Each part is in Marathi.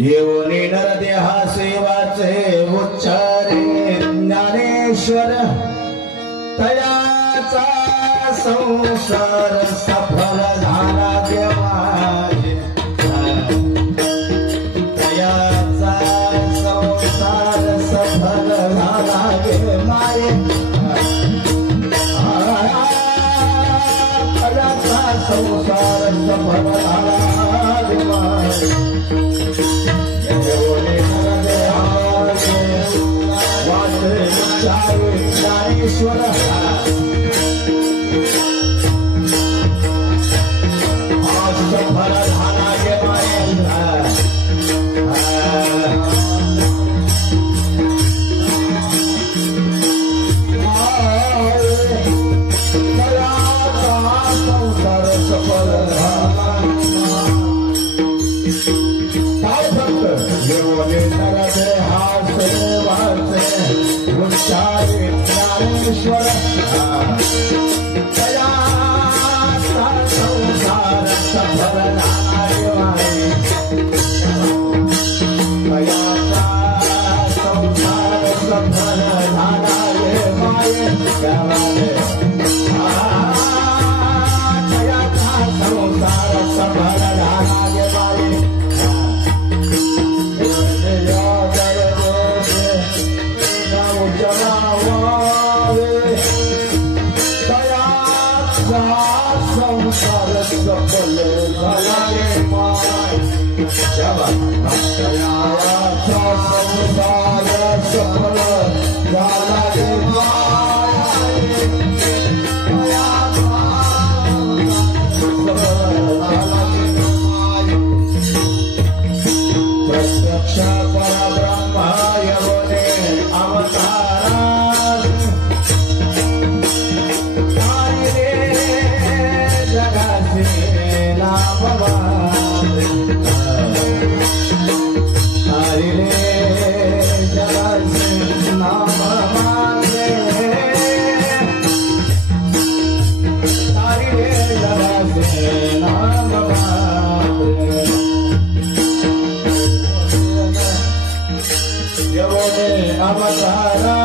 येऊनी नरदेहा सेवाचे उच्चारे ज्ञानेश्वर तयाचा संसार सफल झाला देवाचे तयाचा संसार सफल झाला गे माये तयाचा संसार सफल झाला गे माये ज्ञानेश्वर सफल झाला गे संसार सफल झाला काय फक्त येऊने नरदेहा सेवाचे उच्चारे ज्ञानेश्वर तयाचा संसार सफल झाला देवाने तयाचा संसार सफल झाला देवाने तयाचा संसार सफल झाला देवाने संसार सफल झाला गे माय संसार सफल झाला गे प्रत्यक्ष परब्रह्म येऊने अवतारा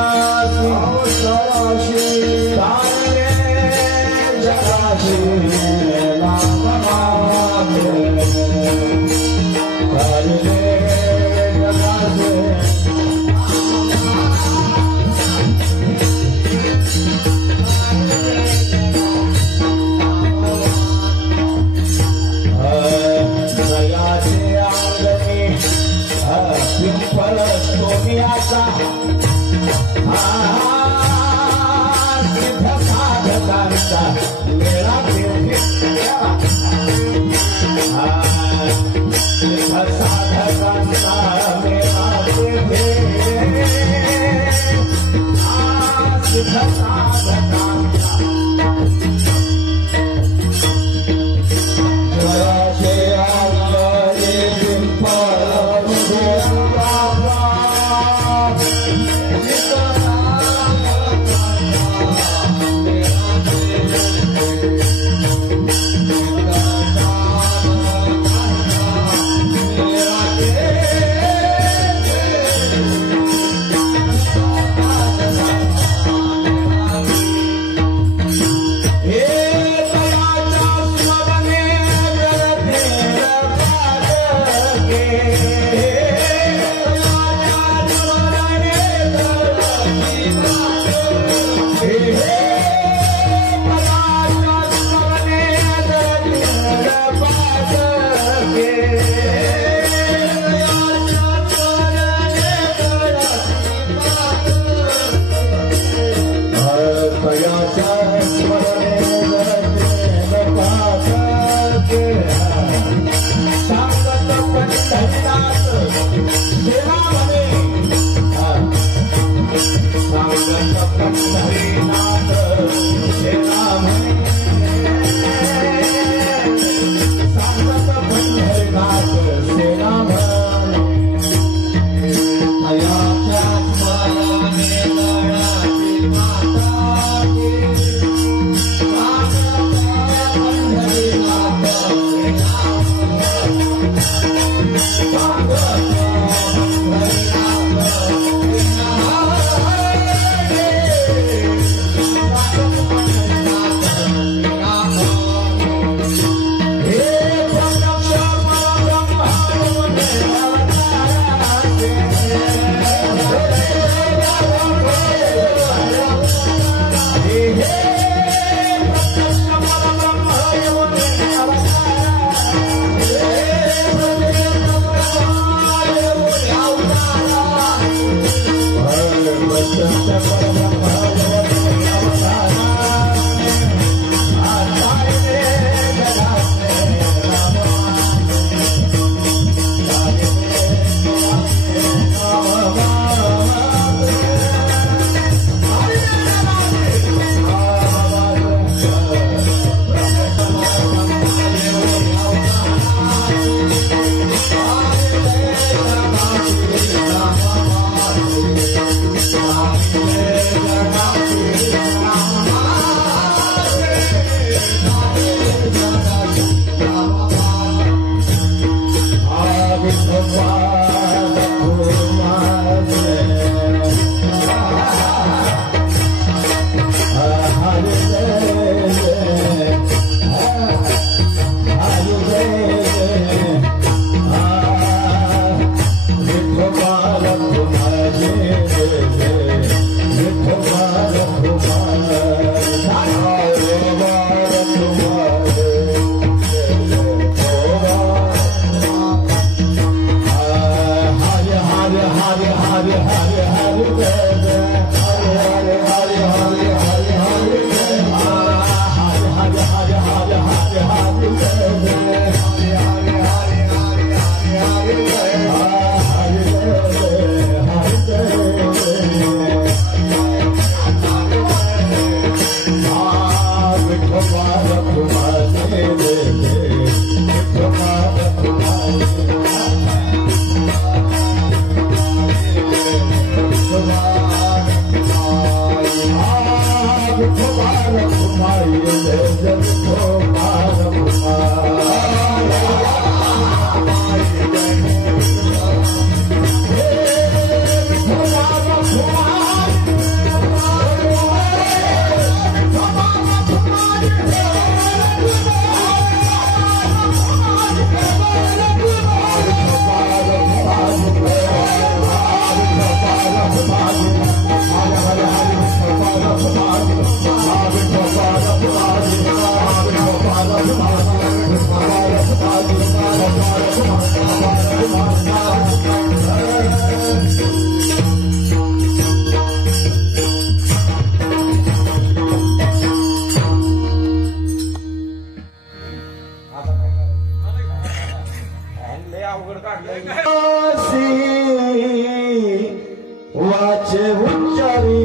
वाचे उच्चारी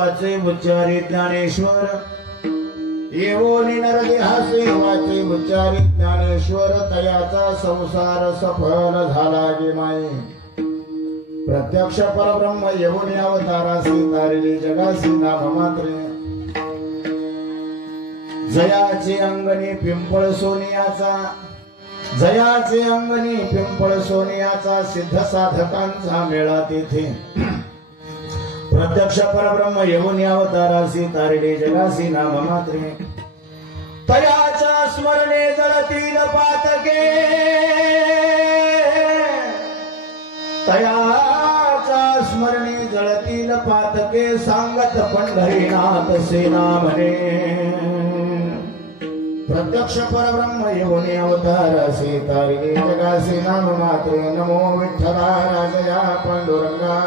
वाचे उच्चारी ज्ञानेश्वर येवोनी नरदेहासे वाचे उच्चारी ज्ञानेश्वर तयाचा संसार सफल झाला गे माये प्रत्यक्ष परब्रह्म येवोनी अवतारासी तारिली जगासी नाम मात्रे जयाचे अंगणी पिंपळ सोनियाचा जयाचे अंगणी पिंपळ सोनियाचा सिद्ध साधकांचा मेळा तेथे प्रत्यक्ष परब्रह्म येऊन अवतारासी तारिले जगासी नाम मात्रे तयाच्या स्मरणे जळतील पातके तयाच्या स्मरणे जळतील पातके सांगत पंढरीनाथ सेना म्हणे प्रत्यक्ष परब्रह्म येऊन अवतारासी तारिले जगासी नाम मात्रे नमो विठ्ठला राजया पांडुरंगा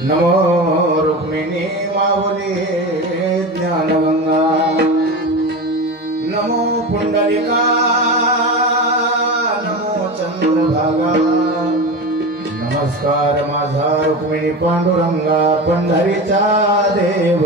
नमो रुक्मिणी माऊली ज्ञानगंगा नमो पुंडलिका नमो चंद्रभागा नमस्कार माझा रुक्मिणी पांडुरंगा पंढरीचा देव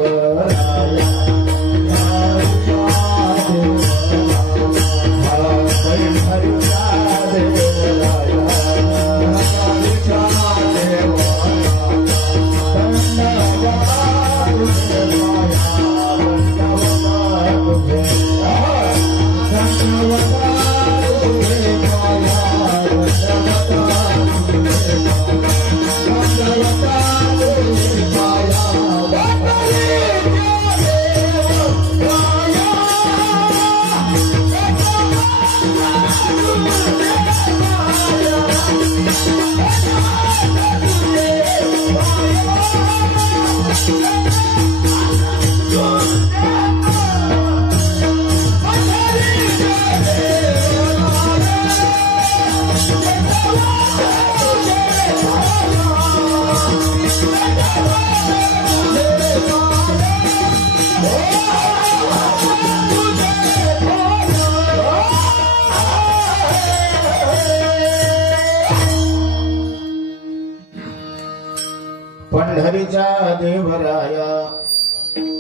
पंढरीच्या देवराया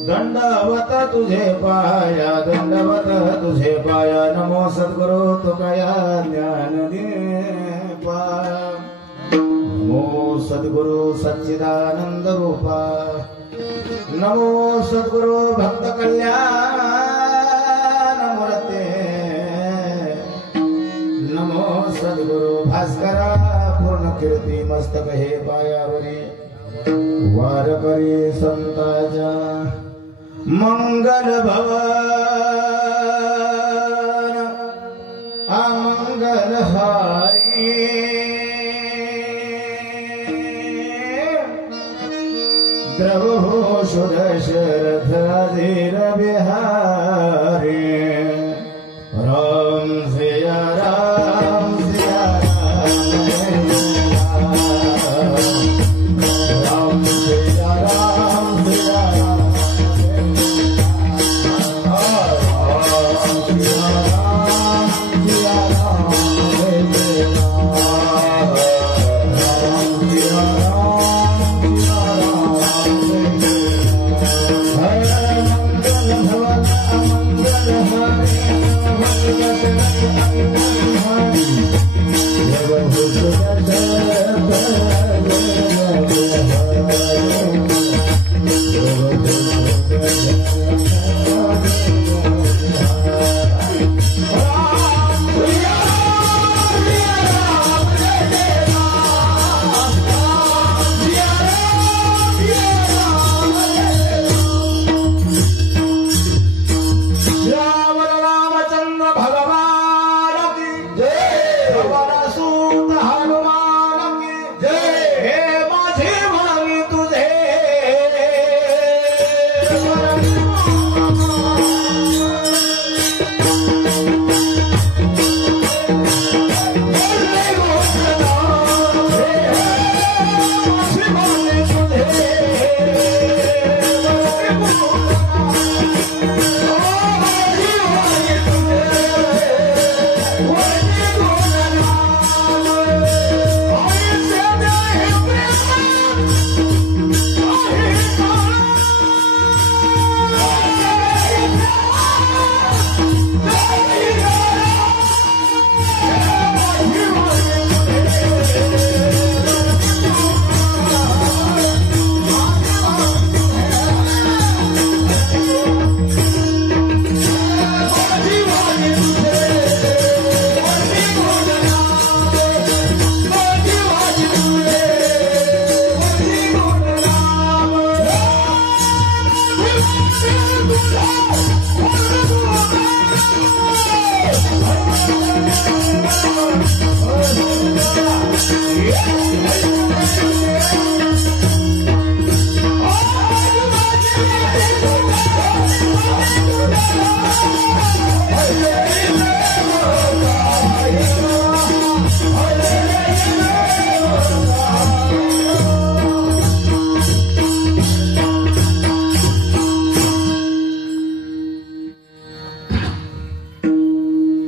दंडवत तुझे पाया दंडवत तुझे पाया नमो सद्गुरु तुकया ज्ञान दे पाया नमो सद्गुरु सच्चिदानंद रूपा नमो सद्गुरु भक्त कल्याण मूर्ते नमो सद्गुरु भास्करा पूर्ण कीर्ती मस्तक हे पायावरी वार करी संताजा मंगल भवन अमंगल हारी द्रवो दशरथ धीर बिहारी राम सिया राम सिया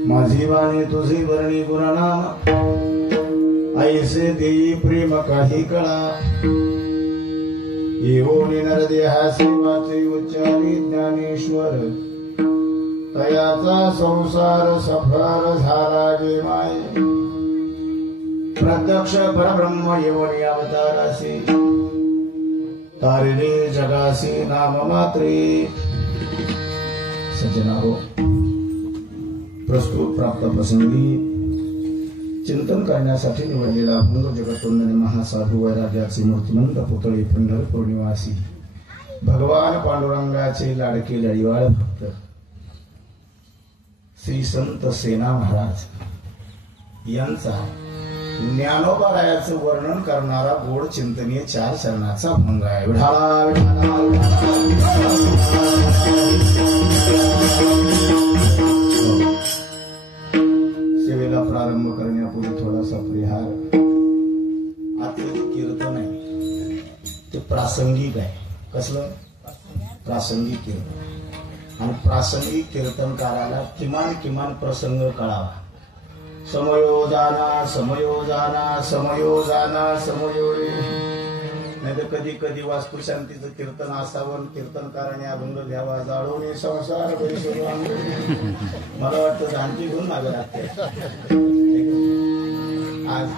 माझी वाणी तुझी वर्णी गुणनाम ऐसे देई प्रेम काही कळा येऊन नरदेहासी वाचे उच्चारी ज्ञानेश्वर तयाचा संसार सफर झाला गे माय प्रत्यक्ष परब्रह्म येऊन अवतारासी तारिणी जगासी नाम मात्रे सज्जनारो प्रस्तुत प्राप्त प्रसंगी चिंतन करण्यासाठी निवडलेला अभंग जगतवंदनी महासाधू वैराग्याचे मूर्तिमंत पुतळे पंढरपूर निवासी भगवान पांडुरंगाचे लाडके लढीवाळ भक्त श्री संत सेना महाराज यांचा ज्ञानोबारायाचं वर्णन करणारा गोड चिंतनीय 4 चरणाचा अभंग आहे. विठाला विठाला सेवेला प्रारंभ करण्यापूर्वी थोडासा परिहार. आता कीर्तन आहे ते प्रासंगिक आहे. कसलं प्रासंगिक कीर्तन. आणि प्रासंगिक कीर्तनकाराला किमान प्रसंग कळावा. समयोजाना समयोजाना समयोजाना समयोरे. नाही तर कधी कधी वास्तुशांतीचं कीर्तन असावं, कीर्तनकाराने अभंग घ्यावा, जाळवणे संसार मला वाटतं जाणती घेऊन मागे लागते. आज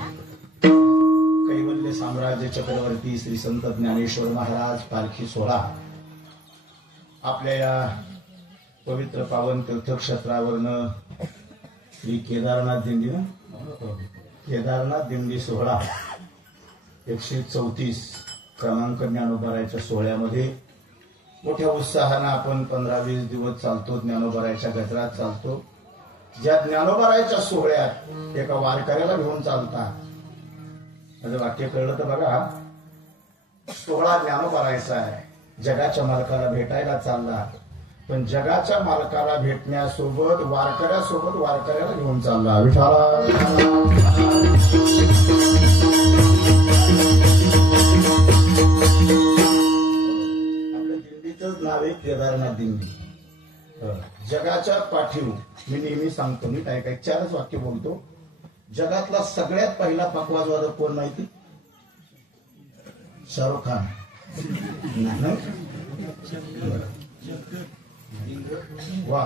कैवल्य साम्राज्य चक्रवर्ती श्री संत ज्ञानेश्वर महाराज पालखी सोहळा आपल्या या पवित्र पावन तीर्थक्षेत्रावरनं श्री केदारनाथ दिंडी केदारनाथ दिंडी सोहळा 134 क्रमांक ज्ञानोबारायच्या सोहळ्यामध्ये मोठ्या उत्साहानं आपण 15-20 दिवस चालतो. ज्ञानोबारायच्या गजरात चालतो. ज्या ज्ञानोबारायच्या सोहळ्यात एका वारकऱ्याला घेऊन चालतात. माझं वाक्य कळलं तर बघा. सोहळा ज्ञानोबारायचा आहे. जगाच्या मालकाला भेटायला चालला, पण जगाच्या मालकाला भेटण्यासोबत वारकऱ्यासोबत वारकऱ्याला घेऊन चालला. विठाला नाव आहे केदारनाथ दिंडी. जगाच्या पाठीव मी नेहमी सांगतो, मी काय 4च वाक्य बोलतो. जगातला सगळ्यात पहिला पकवाजवादक कोण माहिती? शाहरुख खान. वा,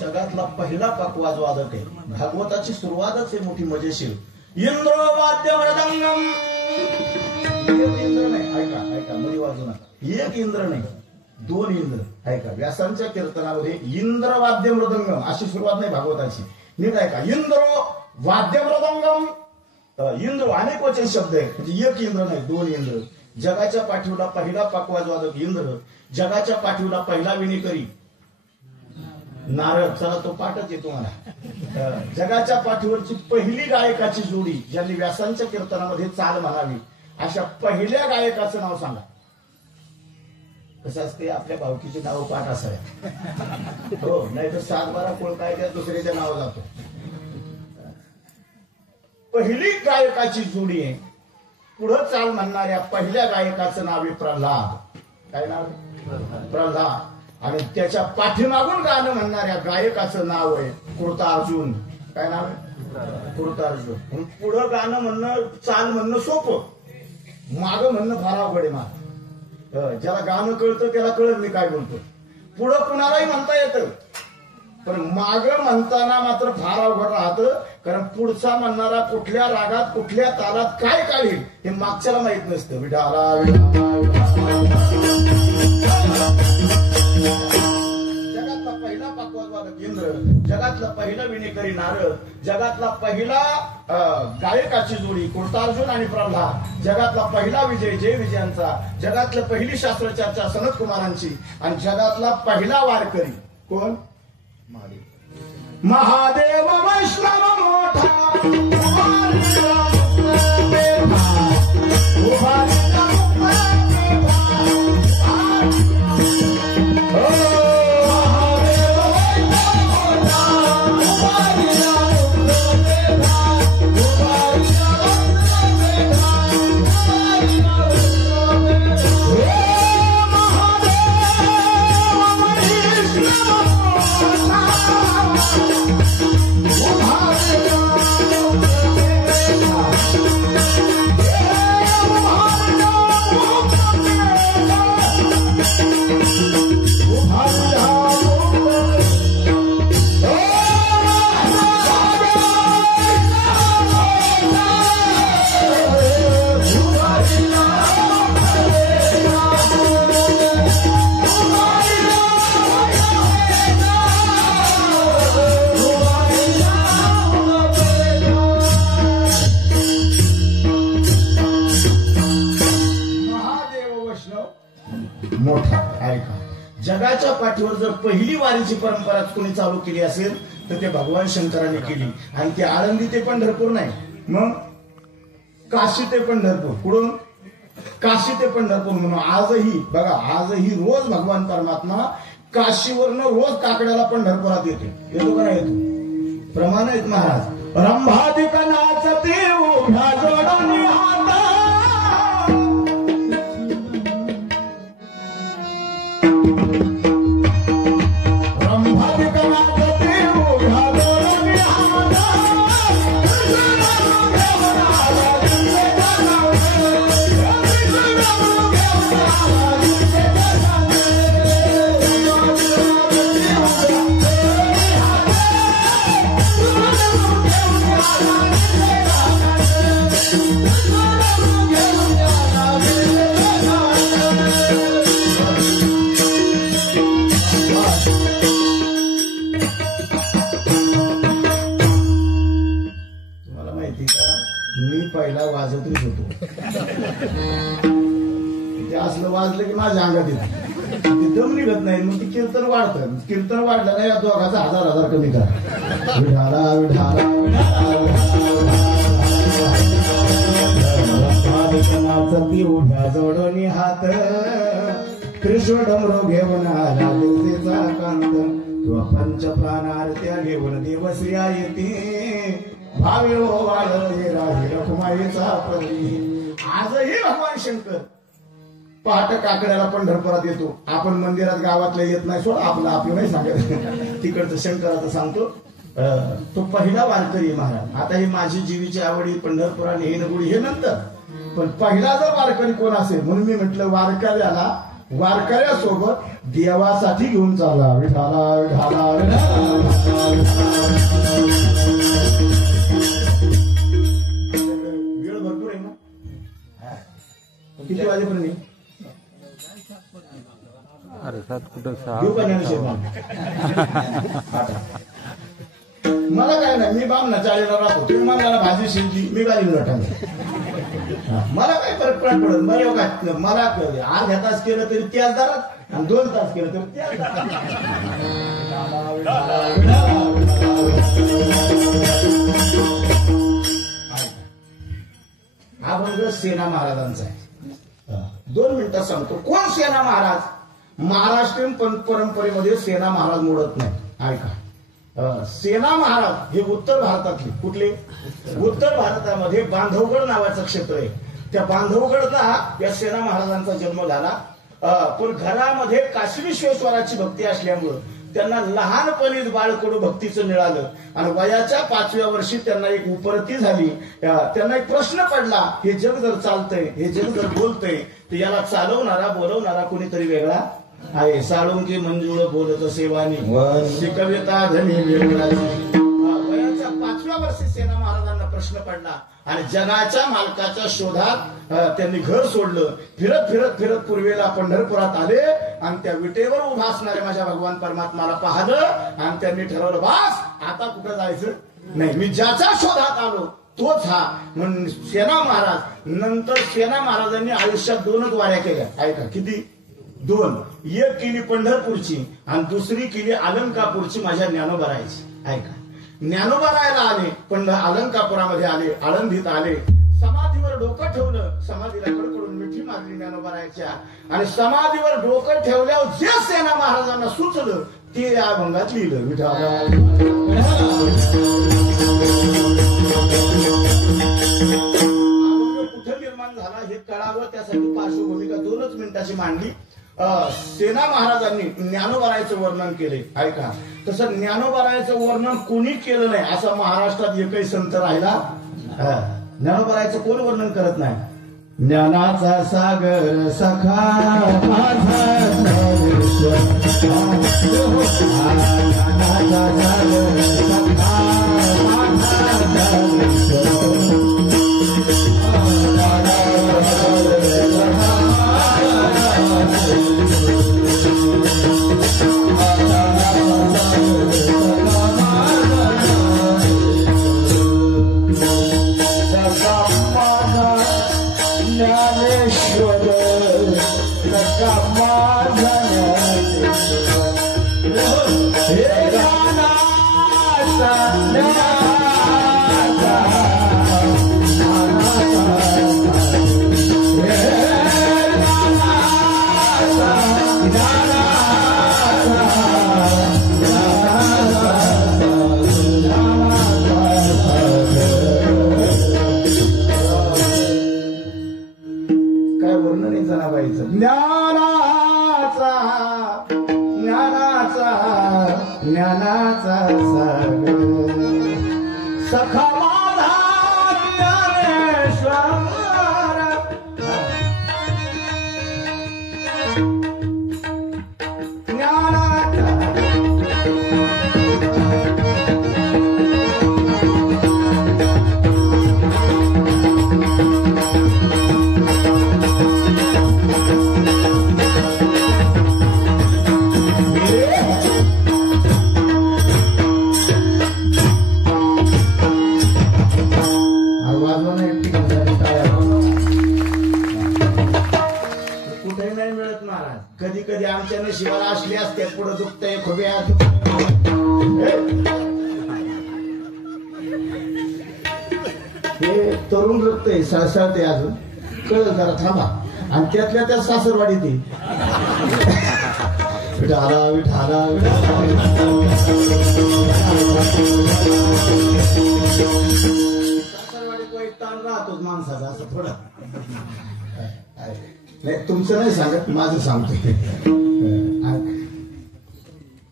जगातला पहिला पकवाजवादक आहे. भागवताची सुरुवातच आहे मोठी मजेशीर. इंद्र वाद्य मृदंगम. एक इंद्र नाही, ऐका मरी वाजू नका. एक इंद्र नाही, 2 इंद्र. ऐका, व्यासांच्या कीर्तनामध्ये इंद्र वाद्य मृदंगम अशी सुरुवात नाही भागवताची. नीट ऐका. इंद्र वाद्य मृदंगम. इंद्र अनेक वचन शब्द आहे. म्हणजे एक इंद्र नाही, 2 इंद्र. जगाच्या पाठीवला पहिला पकवाजवादक इंद्र. जगाच्या पाठीवला पहिला विणेकरी नारद. चला तो पाठच येतो मला. जगाच्या पाठीवरची पहिली गायकाची जोडी ज्यांनी व्यासांच्या कीर्तनामध्ये चाल म्हणावी अशा पहिल्या गायकाचं नाव सांगा. कसं असते, आपल्या भावकीचे नाव पाठ असावे. हो, नाही तर 7-12 कोळ काय त्या दुसऱ्याच्या नाव जातो. पहिली गायकाची जोडी आहे. पुढं चाल म्हणणाऱ्या पहिल्या गायकाचं नाव आहे प्रल्हाद. काय नाव? प्रल्हाद. आणि त्याच्या पाठीमागून गाणं म्हणणाऱ्या गायकाचं नाव आहे कृतार्जुन. काय नाव आहे? कृतार्जुन. पुढं गाणं म्हणणं, चाल म्हणणं सोपं, मागं म्हणणं फार अवघड आहे. माग ज्याला गाणं कळतं त्याला कळत मी काय बोलतो. पुढं कुणालाही म्हणता येतं, पण मागं म्हणताना मात्र फार अवघड राहतं. कारण पुढचा म्हणणारा कुठल्या रागात कुठल्या तालात काय काढेल हे मागच्याला माहित नसतं. विठाला जगातला पहिला पकवाजवादक इंद्र, जगातला पहिला विणेकरी नारद, जगातला पहिला गायकाची जोडी कृतार्जुन आणि प्रल्हाद, जगातला पहिला विजय जय विजयांचा, जगातलं पहिली शास्त्रचर्चा सनत कुमारांची, आणि जगातला पहिला वारकरी कोण? महादेव. वैष्णव मोठा जगाच्या पाठीवर जर पहिली वारीची परंपरा कोणी चालू केली असेल तर ते भगवान शंकरांनी केली. आणि ते आळंदी ते पंढरपूर नाही, मग काशी ते पंढरपूर. कुठून? काशी ते पंढरपूर. म्हणून आजही बघा, आजही रोज भगवान परमात्मा काशीवरनं रोज काकड्याला पंढरपुरात येतो का नाही येतो? प्रमाण आहेत महाराज. रंभादिकनाच ते उभ्या जोडून हात, रंभादिकनाच ते उभ्या जोडून हात, पहिला वाजतच होतो. ते असलं वाजलं की माझ्या अंगात येत, ते दम निघत नाही. मग ते कीर्तन वाढतं. कीर्तन वाढलं नाही, या दोघाचा 1000 कमी करा. विठाला विठाला उभ्या जोडून हात, त्रिशूळ डमरू घेऊन आला देवतेचा कांत, किंवा पंच प्राणार्त्या घेऊन देवश्रिया येते, भावी हो वाढले राही रखुमाईचा परी. आजही भगवान शंकर पहाट काकड्याला पंढरपुरात येतो. आपण मंदिरात गावातल्या येत नाही, सोड आपलं नाही सांगत, तिकडचं शंकराचं सांगतो. तो पहिला वारकरी महाराज. आता ही माझी जीवीची आवडी पंढरपुराने हे नगुडी हे नंतर, पण पहिला जर वारकरी कोण असेल म्हणून मी म्हटलं वारकऱ्याला वारकऱ्यासोबत देवासाठी घेऊन चालला. विठाला विठाला वेळ भरपूर आहे ना. किती वाजेपर्यंत? अरे 7 कुठं 6. मला काय नाही, मी बामना चाळीला राहतो. तुम्ही मला भाजी शिजली, मी गाडी टाकली, मला काय फरक पडत. बरं का, मला अर्ध्या तास केलं तरी त्याच दारात, आणि 2 तास केलं तरी त्याच दारात. हा भंग सेना महाराजांचा आहे. 2 मिनिटात सांगतो. कोण सेना महाराज? महाराष्ट्रीयन परंपरेमध्ये सेना महाराज मोडत नाही. ऐका, सेना महाराज हे उत्तर भारतातले. कुठले? उत्तर भारतामध्ये बांधवगड नावाचं क्षेत्र आहे. त्या बांधवगडला या सेना महाराजांचा जन्म झाला. पण घरामध्ये काशी विश्वेश्वराची भक्ती असल्यामुळं त्यांना लहानपणीच बाळकडू भक्तीचं मिळालं, आणि वयाच्या 5व्या वर्षी त्यांना एक उपरती झाली. त्यांना एक प्रश्न पडला, हे जग जर चालतंय, हे जग जर बोलतंय, तर याला चालवणारा बोलवणारा कोणीतरी वेगळा आहे. साळुंकी मंजुळ बोलत सेवानी कविता धनी वेगळाची. वयाच्या 5व्या वर्षी सेना महाराजांना प्रश्न पडला, आणि जगाच्या मालकाच्या शोधात त्यांनी घर सोडलं. फिरत फिरत फिरत पूर्वेला पंढरपुरात आले, आणि त्या विटेवर उभा असणाऱ्या माझ्या भगवान परमात्माला पाहिलं, आणि त्यांनी ठरवलं, बास आता कुठं जायचं नाही, मी ज्याच्या शोधात आलो तोच हा. म्हणून सेना महाराज. नंतर सेना महाराजांनी आयुष्यात 2च वाऱ्या केल्या. ऐका, किती? 2. एक केली पंढरपूरची, आणि दुसरी केली अलंकापूरची, माझ्या ज्ञानोबरायची. ऐका, ज्ञानोबरायला आले, पण अलंकापुरामध्ये आले, आळंदीत आले, समाधीवर डोकं ठेवलं, समाधीला कडकडून मिठी मारली ज्ञानोबरायच्या, आणि समाधीवर डोकं ठेवल्यावर जे सेना महाराजांना सुचलं ते या भंगात लिहिलं. कुठं निर्माण झाला हे कळावं, त्यासाठी पार्श्वभूमिका 2च मिनिटाची मांडली. सेना महाराजांनी ज्ञानोबरायचं वर्णन केले. ऐका, तसं ज्ञानोबरायचं वर्णन कोणी केलं नाही असं महाराष्ट्रात एकही संत राहिला. ज्ञानोबरायचं कोण वर्णन करत नाही? ज्ञानाचा सागर सखा ज्ञानेश्वर सखा माझा ज्ञानेश्वर कधी कधी आमच्या नशिबाला असली असते पुढे दुखतंय खोब्या हे तरुण दुखतंय सळसळते अजून कळलं जरा थांबा आणि त्यातल्या त्या सासरवाडी ती विठाला विठाला सासरवाडीत वाईट ताण राहतोच माणसाचा असं थोडं नाही तुमचं नाही सांगत माझं सांगतोय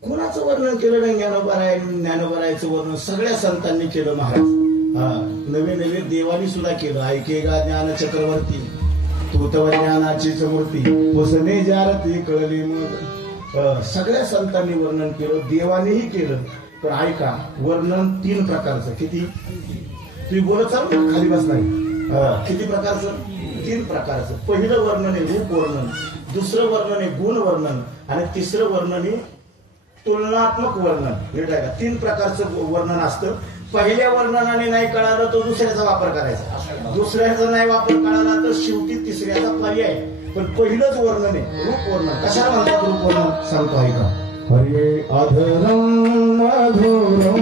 कोणाचं वर्णन केलं नाही ज्ञानोबरायचं वर्णन सगळ्या संतांनी केलं महाराज नवे नवे देवानी सुद्धा केलं ऐकेगा ज्ञान चक्रवर्ती तू तव ज्ञानाची मूर्ती पोसणे जारती कळली मग सगळ्या संतांनी वर्णन केलं देवानेही केलं पण ऐका वर्णन 3 प्रकारचं किती तुम्ही बोलत चालू खाली बस नाही किती प्रकारचं 3 प्रकारचं पहिलं वर्णन आहे रूप वर्णन दुसरं वर्णन आहे गुण वर्णन आणि तिसरं वर्णन आहे तुलनात्मक वर्णन हे का 3 प्रकारचं वर्णन असतं पहिल्या वर्णनाने नाही कळालं तर दुसऱ्याचा वापर करायचा दुसऱ्याचा नाही वापर कळाला तर शेवटी तिसऱ्याचा पर्याय पण पहिलंच वर्णन आहे रूप वर्णन कशाला म्हणतात रूप वर्णन सांगतो ऐका हरे अधरम मधुरम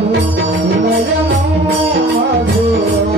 नयनम मधुरम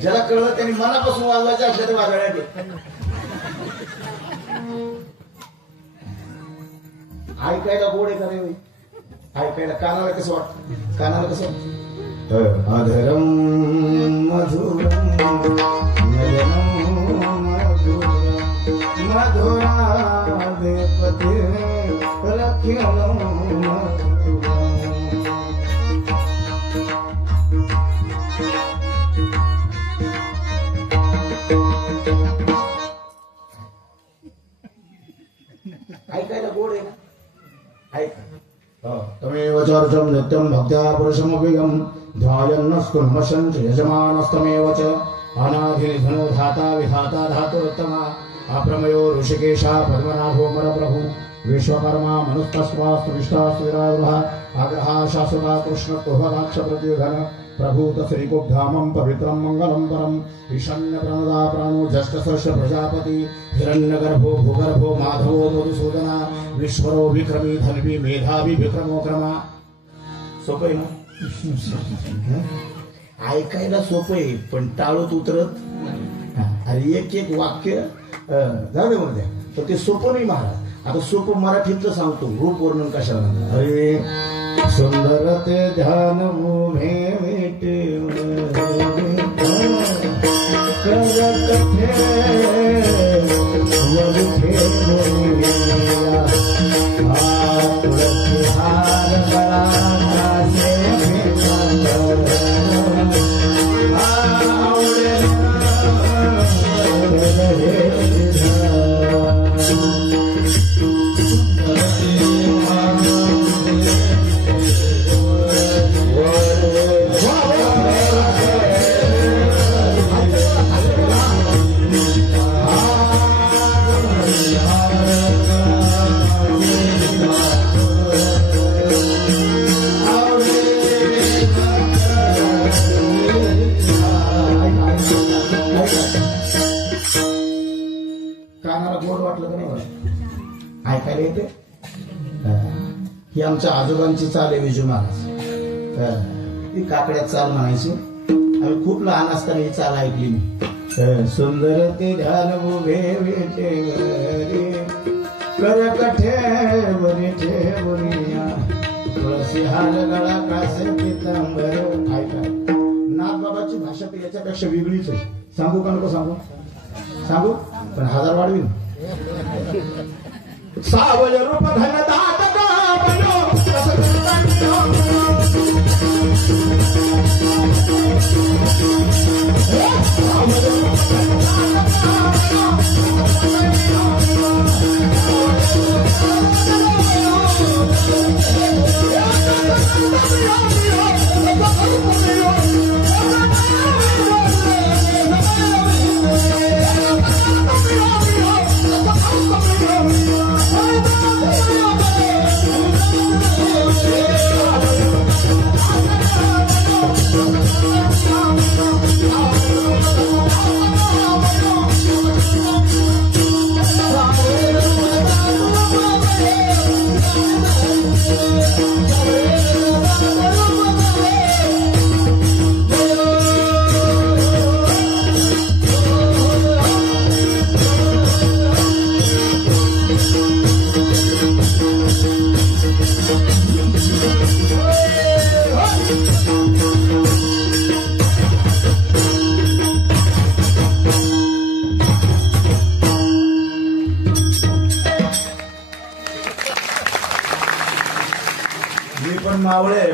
ज्याला कळलं त्यांनी मनापासून वाजवायचं असल्या ते वाजवायला ऐकायला गोड आहे का रे ऐकायला कानाला कसं वाटत कानाला कसं अधरम मधुरम मधुरा देपते ऐकायला गोड आहे ना ऐका तमेव चर्चम नित्यम भक्त्या पुरुषमभिगम ध्यायन्नस्कुर्मशं यजमानस्तमेव च अनाधिनिधनो धाता विधाता धातुरुत्तमा अप्रमयो ऋषिकेशा पद्मनाभो मरप्रभु विश्वकर्मा मनुस्तस्वास्तु विष्टास्तु विरागः आग्रहा शाश्वता कृष्ण तोहराक्ष प्रतिघन प्रभूत श्रीकुब्धामं पवित्रं मंगलं परम ईशान्य प्रणदा प्राणो जष्टसर्ष प्रजापति हिरण्यगर्भो भूगर्भो माधवो मधुसूदना विश्वरो विक्रमी धन्वी मेधावी विक्रमो क्रमा सोपं आहे ना ऐकायला सोपं आहे पण टाळूत उतरत अरे एक एक वाक्य जाऊ दे म्हणते तर ते सोपं नाही महाराज आता सोपं मराठीतलं सांगतो रूप वर्णन कशाला म्हणतात अरे सुंदर ते ध्यान उभे मिटे कथे कानाला गोड वाटलं का नाही? ऐकायला येते. ही आमच्या आजोबांची चाल आहे. विजू महाराज ती काकड्यात चाल म्हणायची. आम्ही खूप लहान असताना ही चाल ऐकली मी. सुंदर ते ध्यान उभे विटे कर कठे बरी ठेवूया तुळसी हार गळा कासे पितांबर. ऐका नागबाबाची भाषा तर याच्यापेक्षा वेगळीच आहे. सांगू का नको सांगू? सांगू पण 1000 वाढवीन. सावळ रूप घन दाट बनो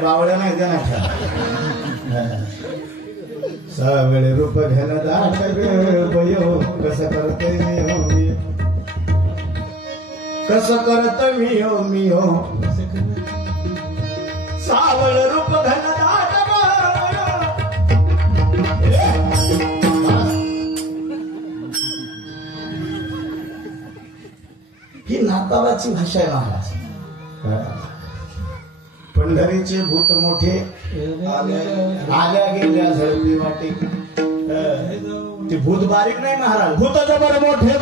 बावळ्या नाही देणार. सावळे रूप घन दाट बयो कसं करते कसं करत मी हो सावळ रूप घन दाट ही नातावाची भाषा आहे महाराज. पंढरीचे भूत मोठे आल्या गेल्या झळपी वाटे. ते भूत बारीक नाही महाराज. भूत जबर मोठे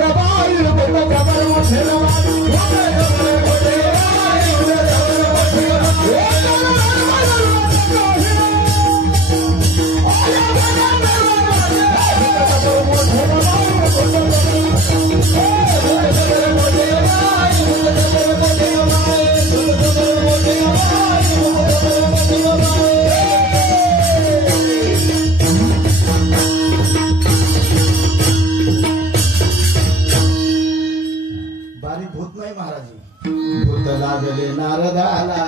नारदाला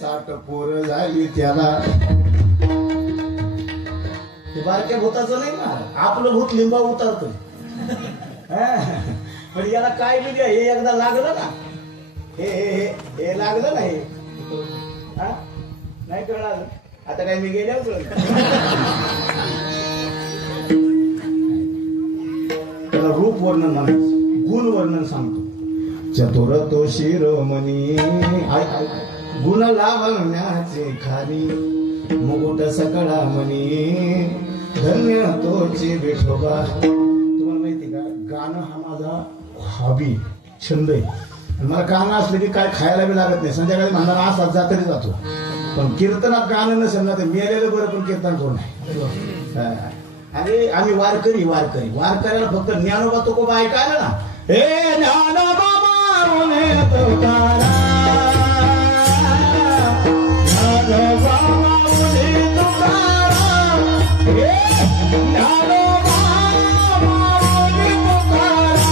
60 पोर झाली त्याला. बारक्या भूताचं नाही ना. आपलं भूत लिंबा उतरत पण याला काय म्हणजे हे एकदा लागलं ना. हे लागलं ना. हे नाही कळलं. आता काय मी गेल्यावर कळलं. त्याला रूप वर्णन म्हणायचं. गुण वर्णन सांगतो. चतुर तो शिरोमणी गुण लावण्याचे खाली मुकुट सकळा मणी धन्य तोची विठोबा. तुम्हाला माहिती का गाणं हा माझा हॉबी छंद आहे. मला गाणं असलं की काय खायला बी लागत नाही. संध्याकाळी म्हणणार असाच जातरी जातो. पण कीर्तनात गाणं नसेल ना तर मेलेलं बरं पण कीर्तन करू नये. आणि आम्ही वारकऱ्याला फक्त ज्ञानोबा तुकोबा ऐकायला ना. हे ज्ञानोबा मारुने तुकारा ज्ञानोबा मारुने तुकारा हे ज्ञानोबा मारुने तुकारा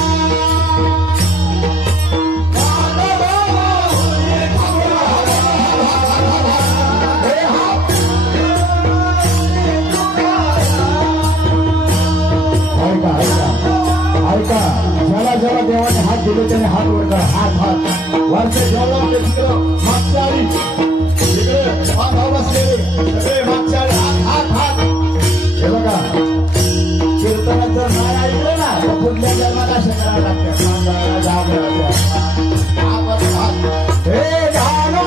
त्याने हात वर करा, हात वरचे जेवढं मागच्या आली इकडे भाव बसलेले सगळे मागच्या हात हे बघा. कीर्तनात जर नाही ऐकलं ना तर पुढल्या जन्मात अशा करायला लागतात. हे जानो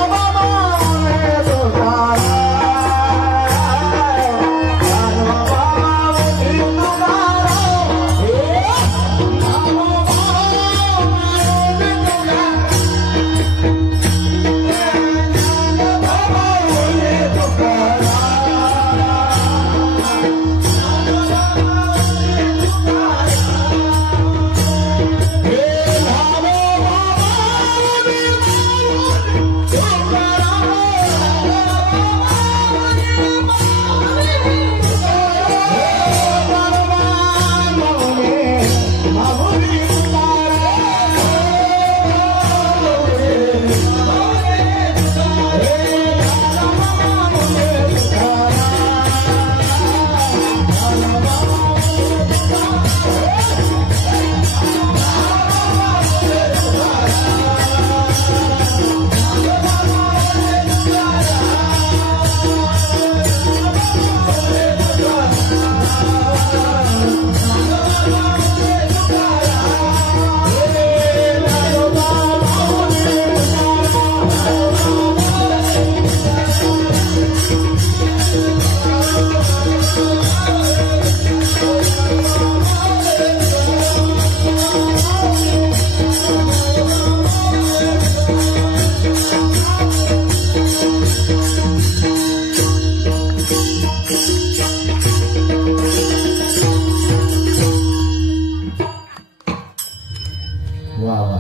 बाबा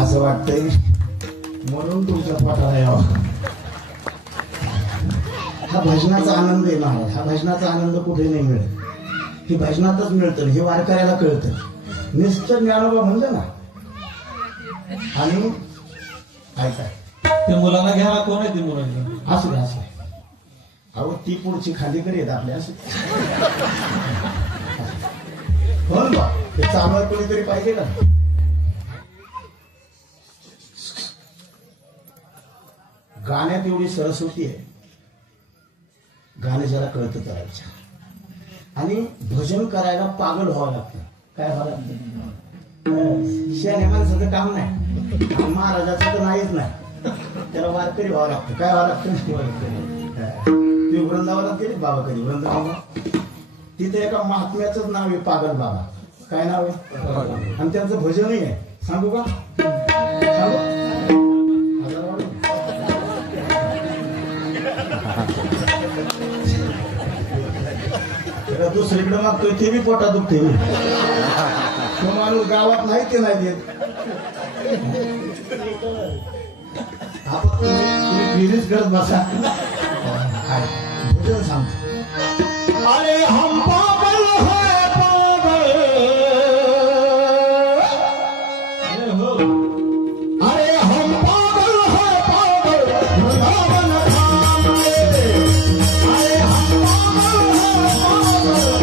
असं वाटतंय म्हणून तुमच्या पोटाला यावं. हा भजनाचा आनंद आहे महाराज. हा भजनाचा आनंद कुठे नाही मिळत. हे भजनातच मिळतं. हे वारकऱ्याला कळतं. निश्चित ज्ञानोबा म्हणलं ना. आणि ऐका ते मुलांना घ्यायला कोण आहे? ती मुलांना असू द्या असू द्या. अहो ती पुढची खाली करी येत आपल्या असं हो ना. ते चांगलं कोणीतरी पाहिजे का. गाण्यात एवढी सरस्वती आहे. गाणे जरा कळतं करायचं आणि भजन करायला पागल व्हावं लागतं. काय व्हावं लागतं? शेण्या माणसाचं काम नाही. महाराजाचं तर नाहीच नाही. त्याला वारकरी व्हावं लागतं. काय व्हावं लागतं? तुम्ही वृंदावनात गेले बाबा कधी? वृंदावनात तिथे एका महात्म्याचंच नाव आहे पागल बाबा. काय नाव आहे? आणि त्यांचं भजनही आहे. सांगू का? सांगू? दुसरीकडे मागतोय ते बी पोटा दुखते. तो माणूस गावात नाही ते नाही देत. आपण तुम्ही बिझनेस करत बसा. भजन सांगतो. अरे हम पागल है पागल. अरे हम पागल है पागल. वृंदावन धाम में. अरे हम पागल है पागल.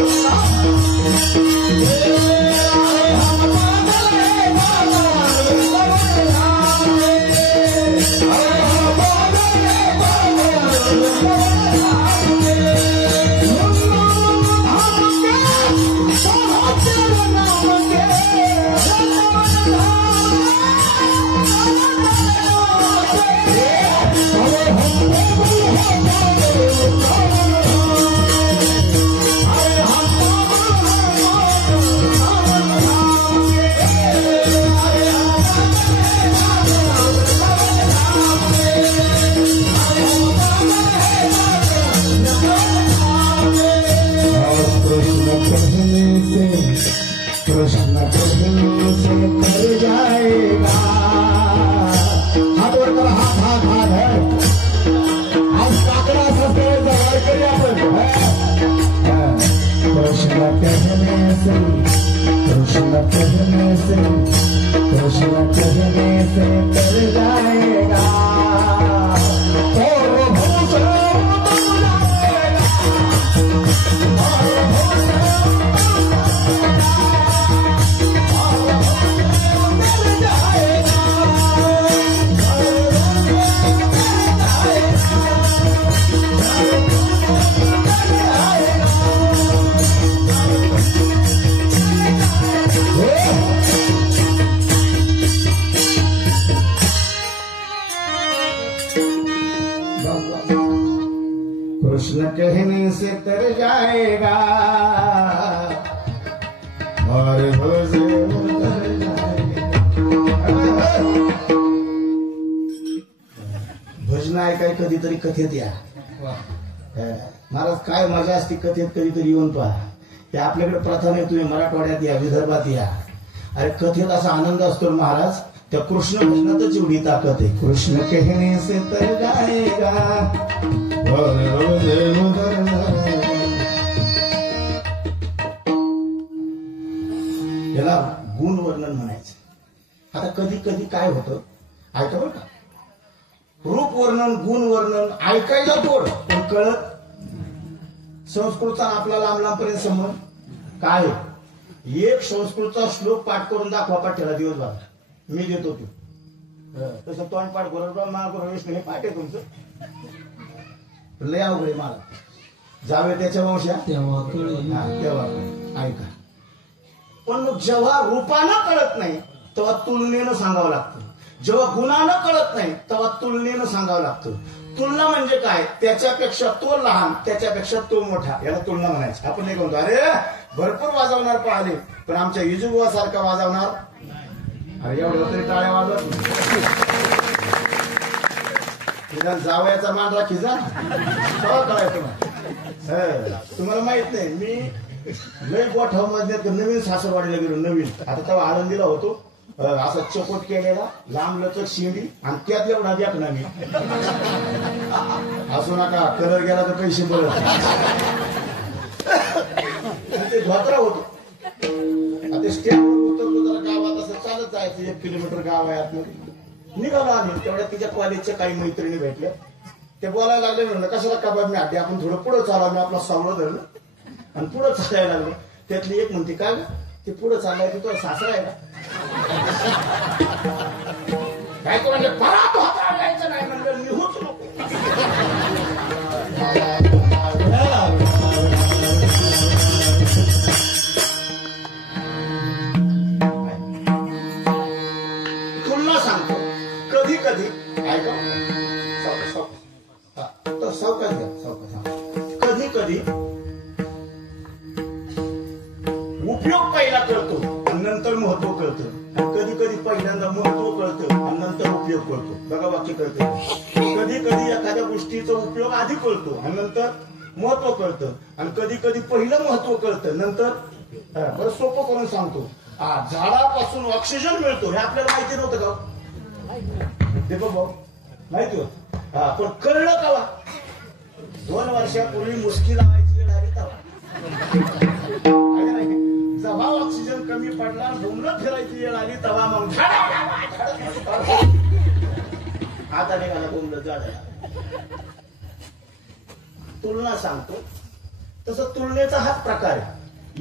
कृष्ण कहने से तर जाएगा और भोजे उतर जाएगा. भजन ऐकाय कधीतरी कथेत या. महाराज काय मजा असते कथेत कधीतरी येऊन पहा. ते आपल्याकडे प्रथा नाही, तुम्ही मराठवाड्यात या, विदर्भात या. अरे कथेत असा आनंद असतो महाराज. त्या कृष्ण भजनातच एवढी ताकद आहे. कृष्ण कहने से तर जाएगा और रोजे उतर जाएगा. याला गुण वर्णन म्हणायचं. आता कधी कधी काय होतं ऐका बरं का, रूप वर्णन गुण वर्णन ऐकायला गोड पण कळत. संस्कृतचा आपला लांब लांबपर्यंत संबंध काय. एक संस्कृतचा श्लोक पाठ करून दाखवा पाठ्याला दिवसभर, मी देतो तू. तसं तोंड पाठ बरोबर महागुरु विष्णू हे पाठ आहे तुमचं. लय अवघड मला जावे त्याच्या वंशा तेव्हा कळेल. तेव्हा ऐका. पण मग जेव्हा रूपानं कळत नाही तेव्हा तुलनेनं सांगावं लागतं. जेव्हा गुणानं कळत नाही तेव्हा तुलनेनं सांगावं लागतं. तुलना म्हणजे काय, त्याच्यापेक्षा तो लहान त्याच्यापेक्षा तो मोठा, याला तुलना म्हणायची. आपण नाही म्हणतो अरे भरपूर वाजवणार पाहिले पण आमच्या इजुबुवा सारखा वाजवणार. अरे एवढं तरी टाळ्या वाजवत निदान जावयाचा मान राखी जा. तेव्हा कळायचं तुम्हाला माहित नाही. मी लय गोठा मधल्यात नवीन सासरवाडीला गेलो, नवीन. आता तेव्हा आनंदीला होतो. असा चकोट केलेला लांब लचक शिंडी आणि त्यात एवढा देखना मी. असू नका कलर गेला तर पैसे बरं. ते धोत्रा होतो. आता स्टँडवर उतरलो जरा गावात असं चालत जायचं. 1 किलोमीटर गाव आहे आतमध्ये. निघालो आम्ही. तेवढ्या तिच्या कॉलेजच्या काही मैत्रिणी भेटल्या. ते बोलायला लागले म्हणलं कशाला कबाब मी आधी आपण थोडं पुढं चालू. मी आपला सावळं धरलं आणि पुढं चालायला लागलो. त्यातली एक म्हणते का ते पुढं चाललाय ते तो सासरा आहे का काय तो म्हणजे परत हाताळायचं नाही म्हणलं निघूच नको. तुलना सांगतो कधी कधी ऐका सावकाश घ्या सावकाश. कधी कधी उपयोग पहिला कळतो आणि नंतर महत्व कळतं. कधी कधी पहिल्यांदा महत्व कळतं आणि नंतर उपयोग कळतो. बघा वाक्य कळतं. कधी कधी एखाद्या गोष्टीचा उपयोग आधी कळतो आणि नंतर महत्व कळतं. आणि कधी कधी पहिलं महत्व कळतं नंतर. बरं सोपं करून सांगतो. झाडापासून ऑक्सिजन मिळतो हे आपल्याला माहिती नव्हतं का. ते बघ माहिती होत पण कळलं का. 2 वर्षापूर्वी मुस्की लावायची वेळ आली तेव्हा. जेव्हा ऑक्सिजन कमी पडला डोंगर फिरायची वेळ आली तेव्हा मग आता निघाला डोंगर झाडाला. तुलना सांगतो तसं तुलनेचा हाच प्रकार आहे.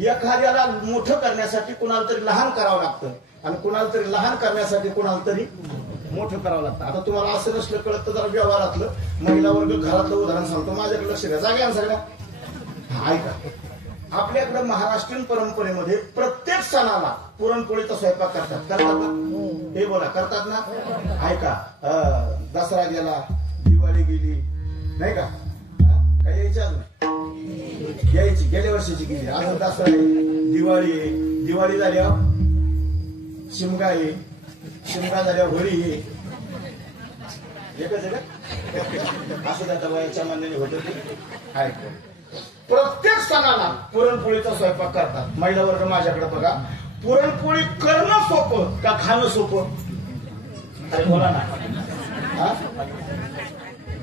एखाद्याला मोठं करण्यासाठी कुणाला तरी लहान करावं लागतं आणि कुणाला तरी लहान करण्यासाठी कुणाला तरी मोठं करावं लागतं. आता तुम्हाला असं नसलं कळत तर जरा व्यवहारातलं महिला वर्ग घरातलं उदाहरण सांगतो. माझ्याकडे लक्ष द्या. जागे सगळ्या ऐका. आपल्याकडे महाराष्ट्रीयन परंपरेमध्ये प्रत्येक सणाला पुरणपोळीचा स्वयंपाक करतात ना. हे बोला करतात ना. ऐका दसरा गेला, दिवाळी गेली नाही का. काय यायची अजून यायची गेल्या वर्षीची गेली. अजून दसरा आहे, दिवाळी आहे. दिवाळी झाल्यावर शिमगा आहे, शिमगा झाल्यावर होळी आहे. एकच आहे का असं त्याच्या वयाच्या मान्याने होत. ऐका प्रत्येक सणाला पुरणपोळीचा स्वयंपाक करतात महिला वर्ग. माझ्याकडे बघा पुरणपोळी करणं सोपं का खाणं सोपं. अरे बोला ना.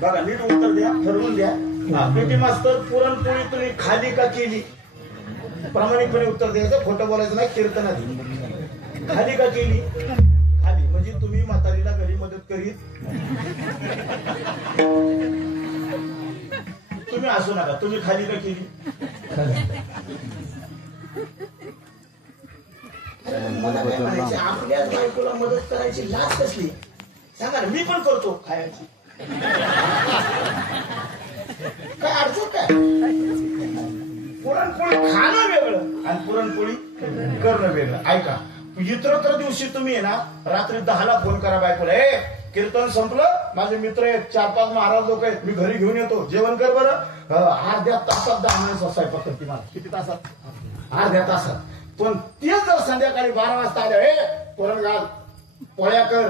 बघा नीट उत्तर द्या, ठरवून द्या. पेटी मास्तर पुरणपोळी तुम्ही खाली का केली. प्रामाणिकपणे उत्तर द्यायचं, खोटं बोलायचं नाही. कीर्तनात खाली का केली. खाली म्हणजे तुम्ही म्हातारीला घरी मदत करीत. तुम्ही असू नका. तुम्ही खाली का केली. मला काय म्हणायचे आपल्याच बायकोला मदत करायची लाज कसली सांगा ना. मी पण करतो खायची. काय अडचण काय. पुरणपोळी खाणं वेगळं आणि पुरणपोळी करणं वेगळं. ऐका इतरत्र दिवशी तुम्ही आहे ना रात्री 10ला फोन करा बायकोला. कीर्तन संपलं, माझे मित्र आहेत 4-5 महाराज लोक आहेत, मी घरी घेऊन येतो, जेवण कर बरं. अर्ध्या तासात 10 महिन्याचा स्वयंपाक करते मला. किती तासात? अर्ध्या तासात. पण तेच जर संध्याकाळी 12 वाजता आल्या, हे पुरण घाल, पोळ्या कर,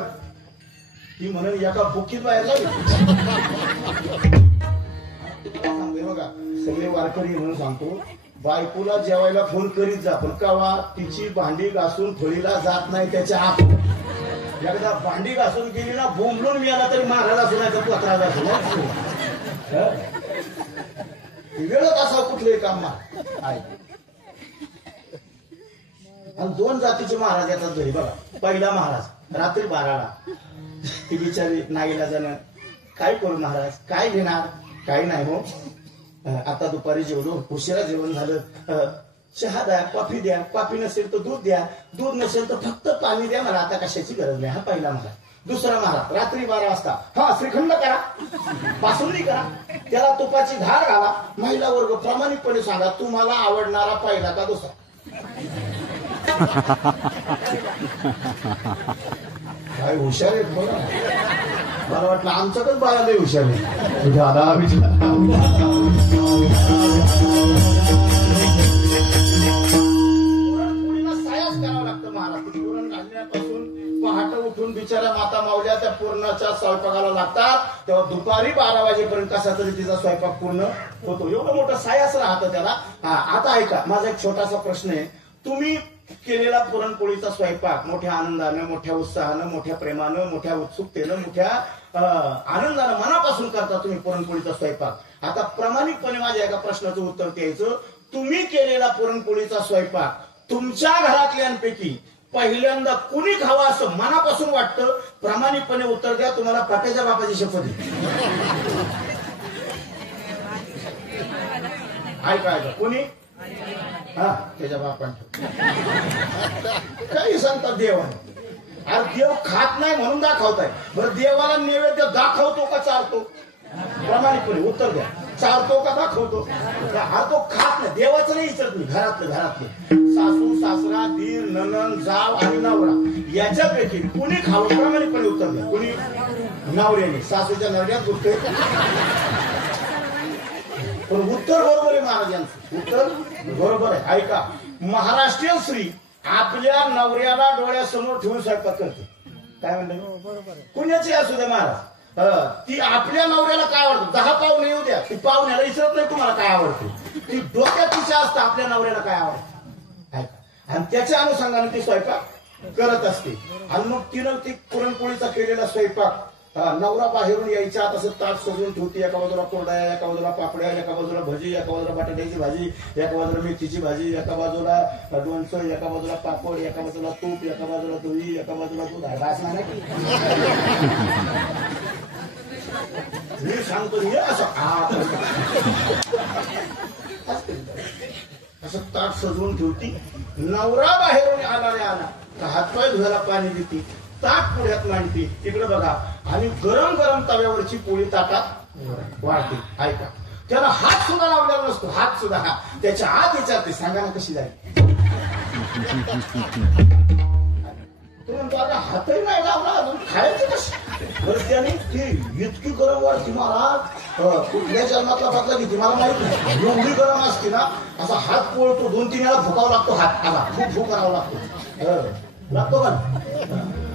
ती म्हणून एका बुकीत बाहेर लागली. बघा सगळे वारकरी म्हणून सांगतो, बायकोला जेवायला फोन करीत जा, पण कवा तिची भांडी घासून फळीला जात नाही त्याच्या आत. एकदा भांडी घासून गेली ना, बोंबलून मिळाला तरी महाराज असू नाही तर पत्रा असू वेळच असा कुठलंही काम आहे. आणि 2 जातीचे महाराज येतात घरी बघा. पहिला महाराज रात्री 12ला, ती बिचारी नाईला जाणं, काय करू महाराज, काय घेणार, काही नाही हो, आता दुपारी जेवलो, उशिरा जेवण झालं, चहा द्या, कॉफी द्या, कॉफी नसेल तर दूध द्या, दूध नसेल तर फक्त पाणी द्या, मला आता कशाची गरज नाही. हा पहिला महाराज. दुसरा महाराज रात्री 12 वाजता, हा श्रीखंड करा, बासुंदी करा, त्याला तुपाची धार घाला, महिला वर्ग प्रामाणिकपणे सांगा तुम्हाला आवडणारा पहिला का दुसरा. काय हुशार आहेत बघा. मला वाटलं आमच्याकडे बाया लय हुशार आहे. पुरणपोळीला सायाच करावं लागतं महाराज. पुरण घालण्यापासून पहाटे उठून बिचारा माता मावल्या त्या पूर्णाच्या स्वयंपाकाला लागतात, तेव्हा दुपारी 12 वाजेपर्यंत कसा तरी तिचा स्वयंपाक पूर्ण होतो. एवढं मोठं सायाच राहतं त्याला. आता ऐका, माझा एक छोटासा प्रश्न आहे. तुम्ही केलेला पुरणपोळीचा स्वयंपाक मोठ्या आनंदानं, मोठ्या उत्साहानं, मोठ्या प्रेमानं, मोठ्या उत्सुकतेनं, मोठ्या आनंदानं, मनापासून करता तुम्ही पुरणपोळीचा स्वयंपाक. आता प्रामाणिकपणे माझ्या एका प्रश्नाचं उत्तर द्यायचं. तुम्ही केलेला पुरणपोळीचा स्वयंपाक तुमच्या घरातल्यांपैकी पहिल्यांदा कुणी खावा असं मनापासून वाटतं? प्रामाणिकपणे उत्तर द्या. तुम्हाला पाट्याच्या बापाची शपथ आहे. ऐका कोणी? हा, त्याच्या बापांचं. काही सांगतात देवाने. अरे देव खात नाही म्हणून दाखवताय. बरं देवाला नैवेद्य दाखवतो का चालतो? प्रामाणिकपणे उत्तर द्या. चालतो का दाखवतो? हा तो खात नाही. देवाचं नाही विचारत मी. घरातले सासू सासरा दीर ननंद जाव आणि नवरा याच्यापैकी कुणी खावं? प्रामाणिकपणे उत्तर द्या. कुणी? नवऱ्याने. सासूच्या नवऱ्यात दुखते. पण उत्तर बरोबर आहे महाराज यांचं. उत्तर बरोबर आहे. ऐका, महाराष्ट्रीयन स्त्री आपल्या नवऱ्याला डोळ्यासमोर ठेवून स्वयंपाक करते. काय म्हणतात? कुणाची असू दे महाराज, ती आपल्या नवऱ्याला काय आवडतं? 10 पाहुणे येऊ द्या, ती पाहुण्याला विचारत नाही तुम्हाला काय आवडते. ती डोक्यात तिच्या असतं आपल्या नवऱ्याला काय आवडतं. ऐका, आणि त्याच्या अनुषंगाने ती स्वयंपाक करत असते. आणि मग तिनं ती पुरणपोळीचा केलेला स्वयंपाक नवरा बाहेरून यायच्या आत असं ताट सजवून ठेवते. एका बाजूला कोरड्या, एका बाजूला पापड्या, एका बाजूला भजी, एका बाजूला बटाट्याची भाजी, एका बाजूला मेथीची भाजी, एका बाजूला लोणचं, एका बाजूला पापड, एका बाजूला तूप, एका बाजूला दही, एका बाजूला दूध. असणार नाही मी सांगतो हे असं असं ताट सजवून ठेवती. नवरा बाहेरून आला हातपाय धुवायला पाणी देते, ताट पुढ्यात मांडते. तिकडे बघा, आणि गरम गरम तव्यावरची पोळी ताटात वाढते. ऐका, त्याला हात सुद्धा लावलेला नसतो. हात सुद्धा त्याच्या हात विचारते, सांगा ना कशी जाईल. तो म्हणतो अरे हातही नाही लावला अजून, खायचं कसं? बरं त्याने ती इतकी गरम वाढती महाराज, कुठल्या जन्मातला बदला घेते मला माहित नाही. एवढी गरम असते ना, असा हात पोळतो. 2-3 वेळा फुकावा लागतो हात. आला खूप फुक करावा लागतो का?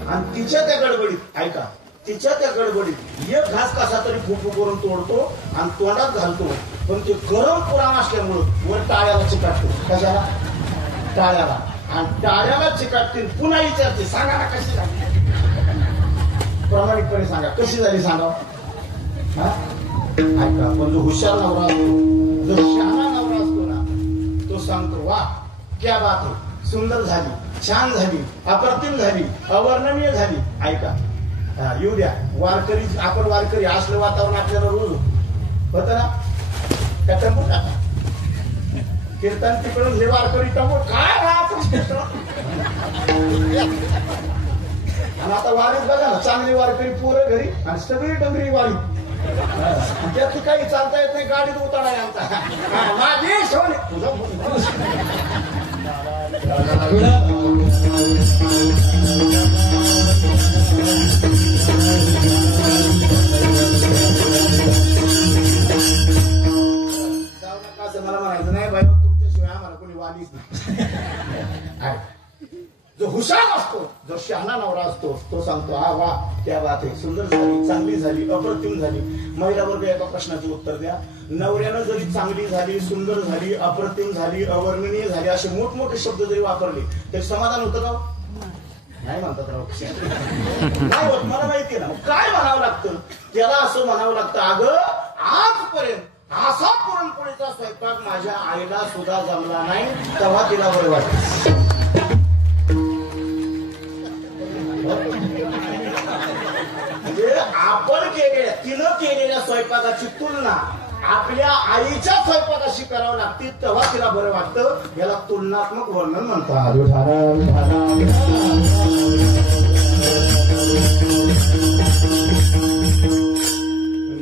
आणि तिच्या त्या गडबडीत, ऐका, तिच्या त्या गडबडीत एक घास कसा तरी फुफू करून तोडतो आणि तोंडात घालतो. पण ते गरम पुराण असल्यामुळं वर टाळ्याला चिकाटतो. कशाला? टाळ्याला. आणि टाळ्याला चिकाटते. पुन्हा विचारते, सांगा ना कशी झाली? प्रामाणिकपणे सांगा कशी झाली, सांगा. ऐका, पण जो हुशार नवरा असतो, जो शहाणा नवरा असतो ना, तो सांगतो वा क्या बात आहे, सुंदर झाली, छान झाली, अप्रतिम झाली, अवर्णनीय झाली. ऐका, येऊ द्या वारकरी. आपण वारकरी असलं वातावरण आपल्याला रोज होत ना. त्या टंबू टाका कीर्तन तिकडून हे वारकरी टंबू काय राहत. आणि आता वारीत बघा ना, चांगली वारकरी पोरं घरी आणि सगळी डंगरी वारी. त्यात काही चालता येत नाही, गाडीत उतारा आमचा माझी सोने तुझं सांगतो हा वा त्या बात आहे, सुंदर झाली, चांगली झाली, अप्रतिम झाली. महिला वर्ग एका प्रश्नाचे उत्तर द्या. नवऱ्यानं जरी चांगली झाली, सुंदर झाली, अप्रतिम झाली, अवर्णनीय झाली असे मोठमोठे शब्द जरी वापरले तरी समाधान होतं का? नाही म्हणतात राव. नाही होत, मला माहितीये ना. काय म्हणावं लागतं त्याला? असं म्हणावं लागतं, अगं आजपर्यंत असा पुरणपोळीचा स्वयंपाक माझ्या आईला सुद्धा जमला नाही, तेव्हा तिला बरं वाटत. म्हणजे आपण केलेल्या, तिनं केलेल्या स्वयंपाकाची तुलना आपल्या आईच्या स्वयंपाकाशी करावं लागते, तेव्हा तिला बरं वाटतं. याला तुलनात्मक वर्णन म्हणतात.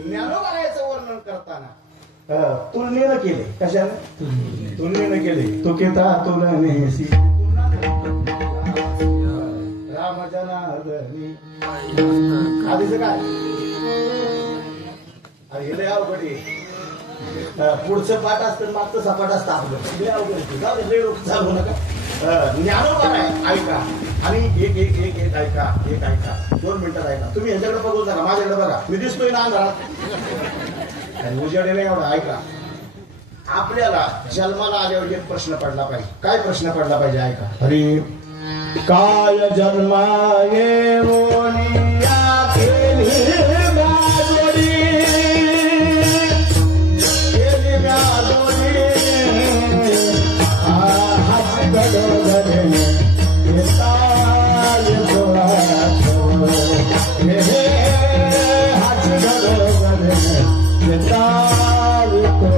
ज्ञानोबाचं वर्णन करताना तुलनेनं केले. कशाने? तुलनेनं केले. तो केता तुलनेसी राम जनार्दनी. आधीच काय हे अवघड आहे. पुढचं पाठ असतं, मागचं सपाट असतं आपलं. लय अवघड चालू नका. ज्ञानोबा आहे, ऐका. आणि एक एक एक एक ऐका, एक ऐका, 2 मिनिटात ऐका. तुम्ही ह्याच्याकडे बघू नका, माझ्याकडे बघा. मी दिसतोय ना अंधारात, उजेडे नाही एवढा. ऐका. आपल्याला जन्माला आल्यावर एक प्रश्न पडला पाहिजे. काय प्रश्न पडला पाहिजे? ऐका. अरे काय जन्माये मोनिया केली गाजोडी, केली गाजोडी, हात गडोगडे येता येतो हे हात गडोगडे येता येतो.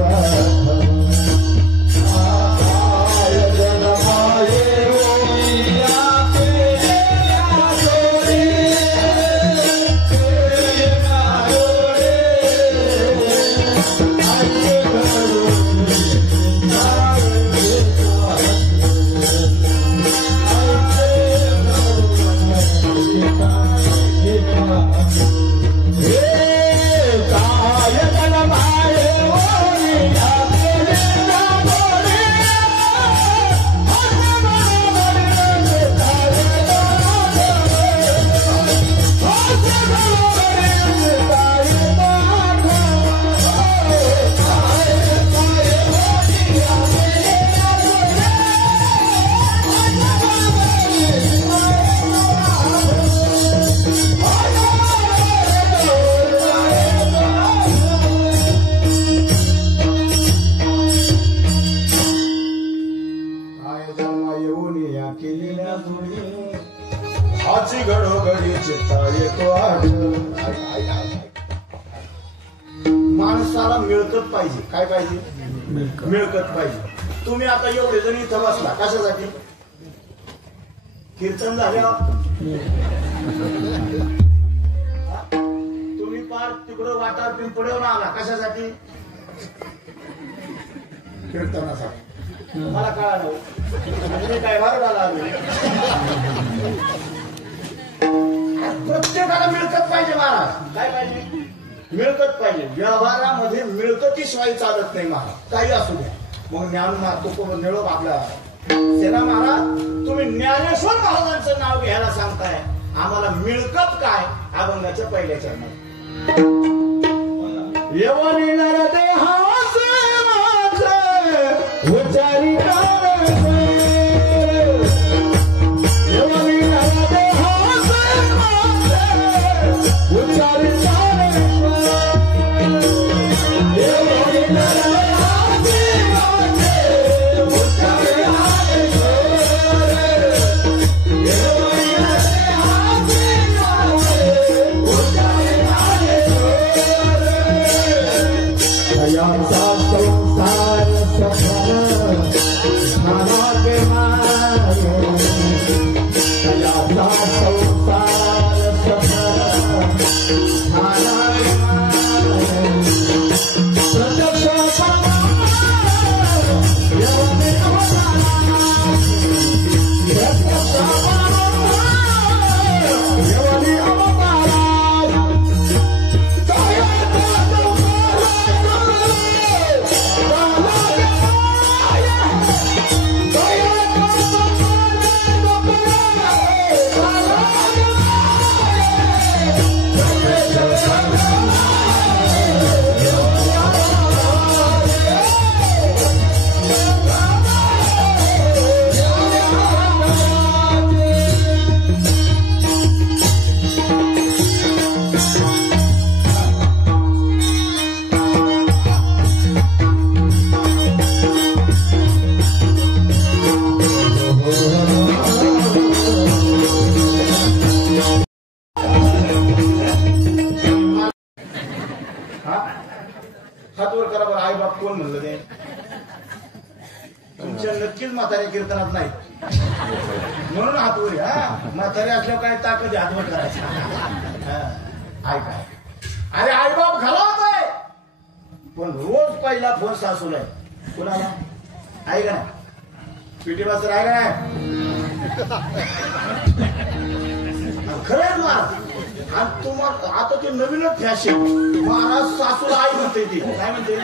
माणसाला मिळकत पाहिजे. काय पाहिजे? मिळकत पाहिजे. तुम्ही आता एवढे जण इथं बसला कशासाठी? कीर्तन झाल्यावर तुम्ही पार तिकडं वाटार पिंपळेवर आला कशासाठी? कीर्तनासाठी. मला कळालं म्हणजे काय भार झाला. प्रत्येकाला मिळकत पाहिजे महाराज. काय पाहिजे? मिळकत पाहिजे. व्यवहारामध्ये मिळकतीशिवाय चालत नाही महाराज, काही असू द्या. मग ज्ञान मारतो निरोप आपला सेना महाराज, तुम्ही ज्ञानेश्वर महाराजांचं नाव घ्यायला सांगताय, आम्हाला मिळकत काय? अभंगाच्या पहिल्या चरणात येवनी नरदेहाचे माझे उच्चारी हात वर करा बरं. आई बाप कोण म्हणलं ते? तुमच्या नक्कीच म्हातारे कीर्तनात नाही म्हणून हात वर. हा म्हातारे असल्यावर काय ताकद हात वर करायचं. आई काय अरे आई बाप घालवतोय पण रोज पहिला फोन सासूला आहे. कुणाला? आहे का नाही? पीटी मास्तर आहे का नाही? खरंच महाराज. आणि तुम्हाला आता ते नवीनच फॅशन महाराज सासूला आई म्हणते. ती काय म्हणते?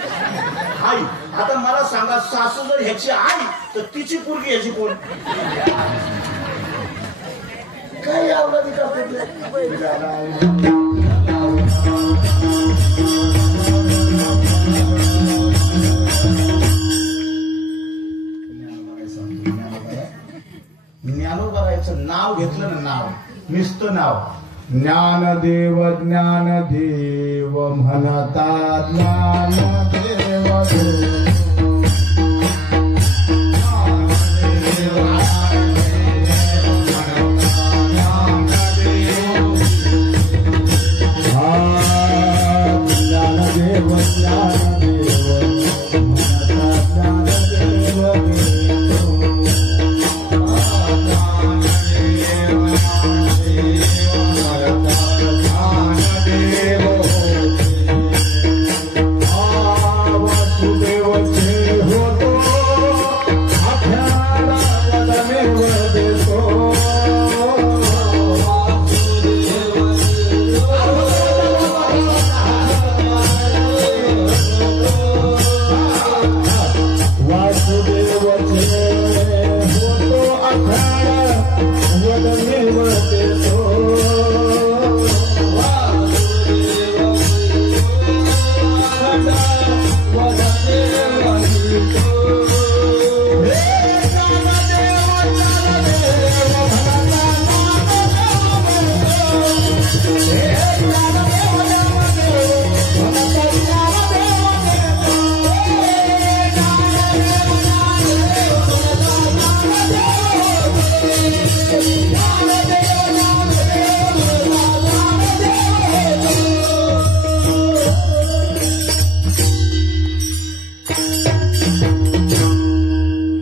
आई. आता मला सांगा सासू जर ह्याची आई तर तिची पोरगी ह्याची कोण? काही आवडली का? ज्ञानोबाचं नाव घेतलं ना, नाव नुसतं नाव. ज्ञानदेव ज्ञानदेव म्हणता ज्ञानदेव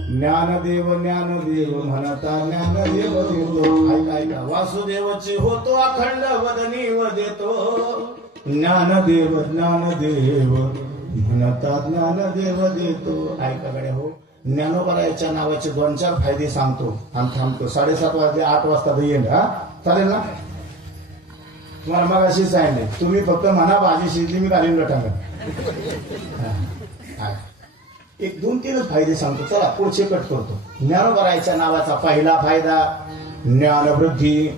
ज्ञानदेव ज्ञानदेव म्हणता ज्ञानदेव देतो. ऐका वासुदेवचे होतो अखंड वदनी व देतो. ज्ञानदेव ज्ञानदेव म्हणता ज्ञानदेव देतो. ऐका गड्या हो. ज्ञानोबा नावाचे 2-4 फायदे सांगतो आणि थांबतो. 7:30 वाजले 8 वाजता येईल. हा चालेल ना? तुम्हाला मग अशी सांगितले तुम्ही फक्त म्हणा भाजी शिजली मी घालीन गटांग. एक 2-3 फायदे सांगतो. चला पुढचे कट करतो. ज्ञानोबा नावाचा पहिला फायदा ज्ञानवृद्धी.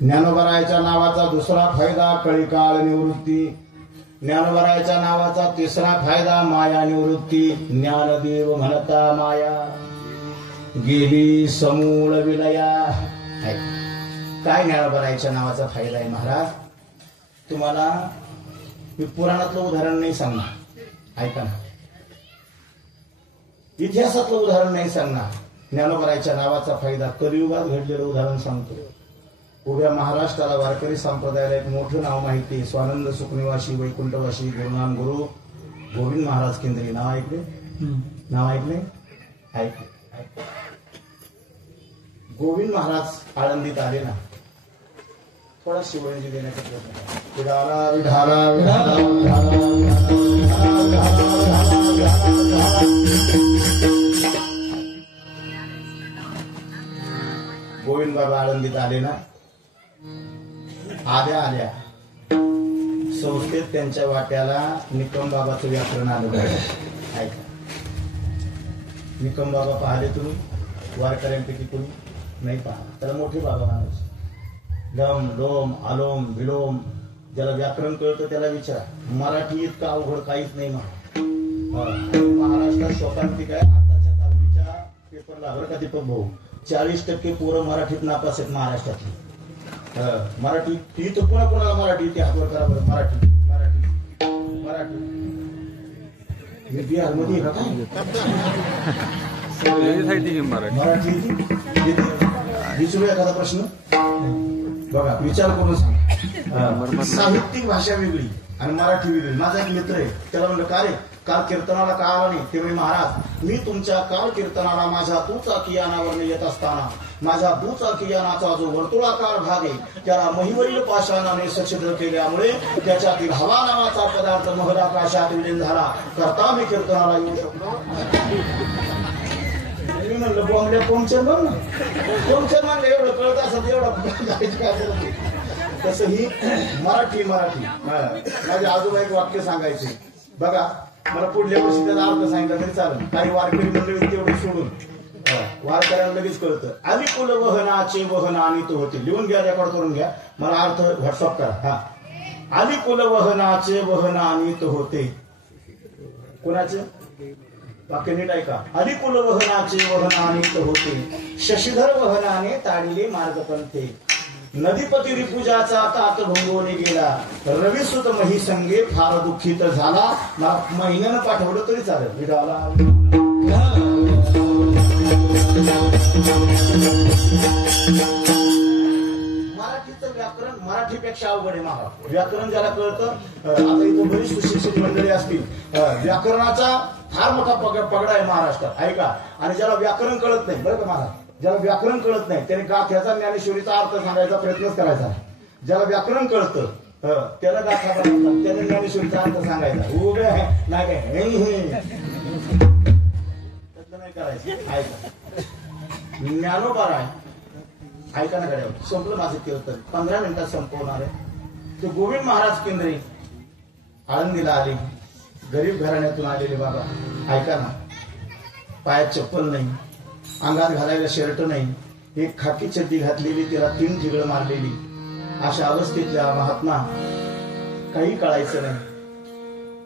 ज्ञानोबा नावाचा दुसरा फायदा कळीकाळ निवृत्ती. ज्ञानोबा नावाचा तिसरा फायदा माया निवृत्ती. ज्ञानदेव म्हणता माया गेली समूळ विलया. काय ज्ञानोबा नावाचा फायदा आहे महाराज? तुम्हाला मी पुराणातलं उदाहरण नाही सांगणार. ऐका ना. इतिहासातलं उदाहरण नाही सांगणार. ज्ञानोबा नावाचा फायदा कलियुगात घडलेलं उदाहरण सांगतो. उभ्या महाराष्ट्राला वारकरी संप्रदायाला एक मोठं नाव माहिती आहे. स्वानंद सुखनिवासी वैकुंठवासी गुरुनाम गुरु गोविंद महाराज केंद्री. नाव ऐकले? नाव ऐकले? ऐकले. गोविंद महाराज आळंदीत आले ना, थोडा शिवळंजी देण्याचा प्रयत्न. विढाला विढाला विढाला गोविंद बाबा आळंदीत आले ना, आल्या आल्या संस्थेत त्यांच्या वाट्याला निकम बाबाचं व्याकरण आलं. ऐका. निकम बाबा पाहिले तुम्ही? वारकऱ्यांपैकी कोणी नाही पाहिलं. त्याला मोठे बाबा म्हणायचे. लम लोम आलोम विलोम ज्याला व्याकरण कळतं त्याला विचारा. मराठी इतकं अवघड काहीच नाही. महाराष्ट्रात शोकांतिक आहे. आताच्या 10वीच्या पेपरला बरं का दीपक भाऊ 40% पोरं मराठीत नापास आहेत महाराष्ट्रातली. मराठी ती तर कोणाला मराठी येते? हातवर करा बरं. मराठी मराठी मराठी. मी बिहार मध्ये मराठी विचारू एखादा प्रश्न बघा. विचार करून सांग. साहित्यिक भाषा वेगळी आणि मराठी वेगळी. माझा एक मित्र आहे, त्याला म्हणलं का रे काल कीर्तनाला का आला नाही? ते म्हणे महाराज मी तुमच्या काल कीर्तनाला माझ्या दुचाकी यानावरनं येत असताना माझ्या दुचाकी यानाचा जो वर्तुळाकार भाग आहे त्याला महिवरील पाषाणाने सच्छिद्र केल्यामुळे त्याच्यातील हवा नावाचा पदार्थ महदाकाशात विलीन झाला करता मी कीर्तनाला येऊ शकतो. मी म्हणलं बॉम्बल्या पंक्चर बघ ना, पंक्चर म्हणलं एवढं कळत असत एवढं. तसं ही मराठी माझ्या आजोबा एक वाक्य सांगायचे बघा, मला पुढल्या वर्षी त्याचा अर्थ सांगितला तरी चालेल. काही वारकरी मंडळी तेवढं सोडून वारकऱ्यांना लगेच कळतं. आली कुल वहनाचे वहन अनित होते. लिहून घ्या, रेकॉर्ड करून घ्या, मला अर्थ व्हॉट्सअप करा. हा, आली कुल वहनाचे वहन अनित होते. कोणाचे वाक्य नीट ऐका. आली कुल वहनाचे वहन अनित होते शशीधर वहनाने ताडिले मार्गपंथे. नदीपती रिपुजाचा तात भोंगवणे गेला रविसुत मही संगे फार दुःखित झाला. महिन्यानं पाठवलं तरी चालेल. विडाला मराठीचं व्याकरण मराठीपेक्षा अवघड आहे महाराज. व्याकरण ज्याला कळतं, आता इथं बरीच सुशिक्षित मंडळी असतील, व्याकरणाचा फार मोठा पगडा आहे महाराष्ट्रात ऐका. आणि ज्याला व्याकरण कळत नाही बरं का महाराज, ज्याला व्याकरण कळत नाही त्याने गाथ्याचा ज्ञानेश्वरीचा अर्थ सांगायचा प्रयत्नच करायचा. ज्याला व्याकरण कळतं त्याला गाथा बनवतात, त्याने ज्ञानेश्वरीचा अर्थ सांगायचा. उभे आहे नाही काय नाही करायचं. ऐका ज्ञानोबा आहे, ऐका ना गड्या, संपलं माझं कीर्तन 15 मिनिटात संपवणार आहे. ते गोविंद महाराज केंद्रे आळंदीला आले, गरीब घराण्यातून आलेले बाबा. ऐका ना, पायात चप्पल नाही, अंगात घालायला शर्ट नाही, एक खाकी चड्डी घातलेली, त्याला 3 ठिगळं मारलेली, अशा अवस्थेतल्या महात्मा काही कळायचं नाही.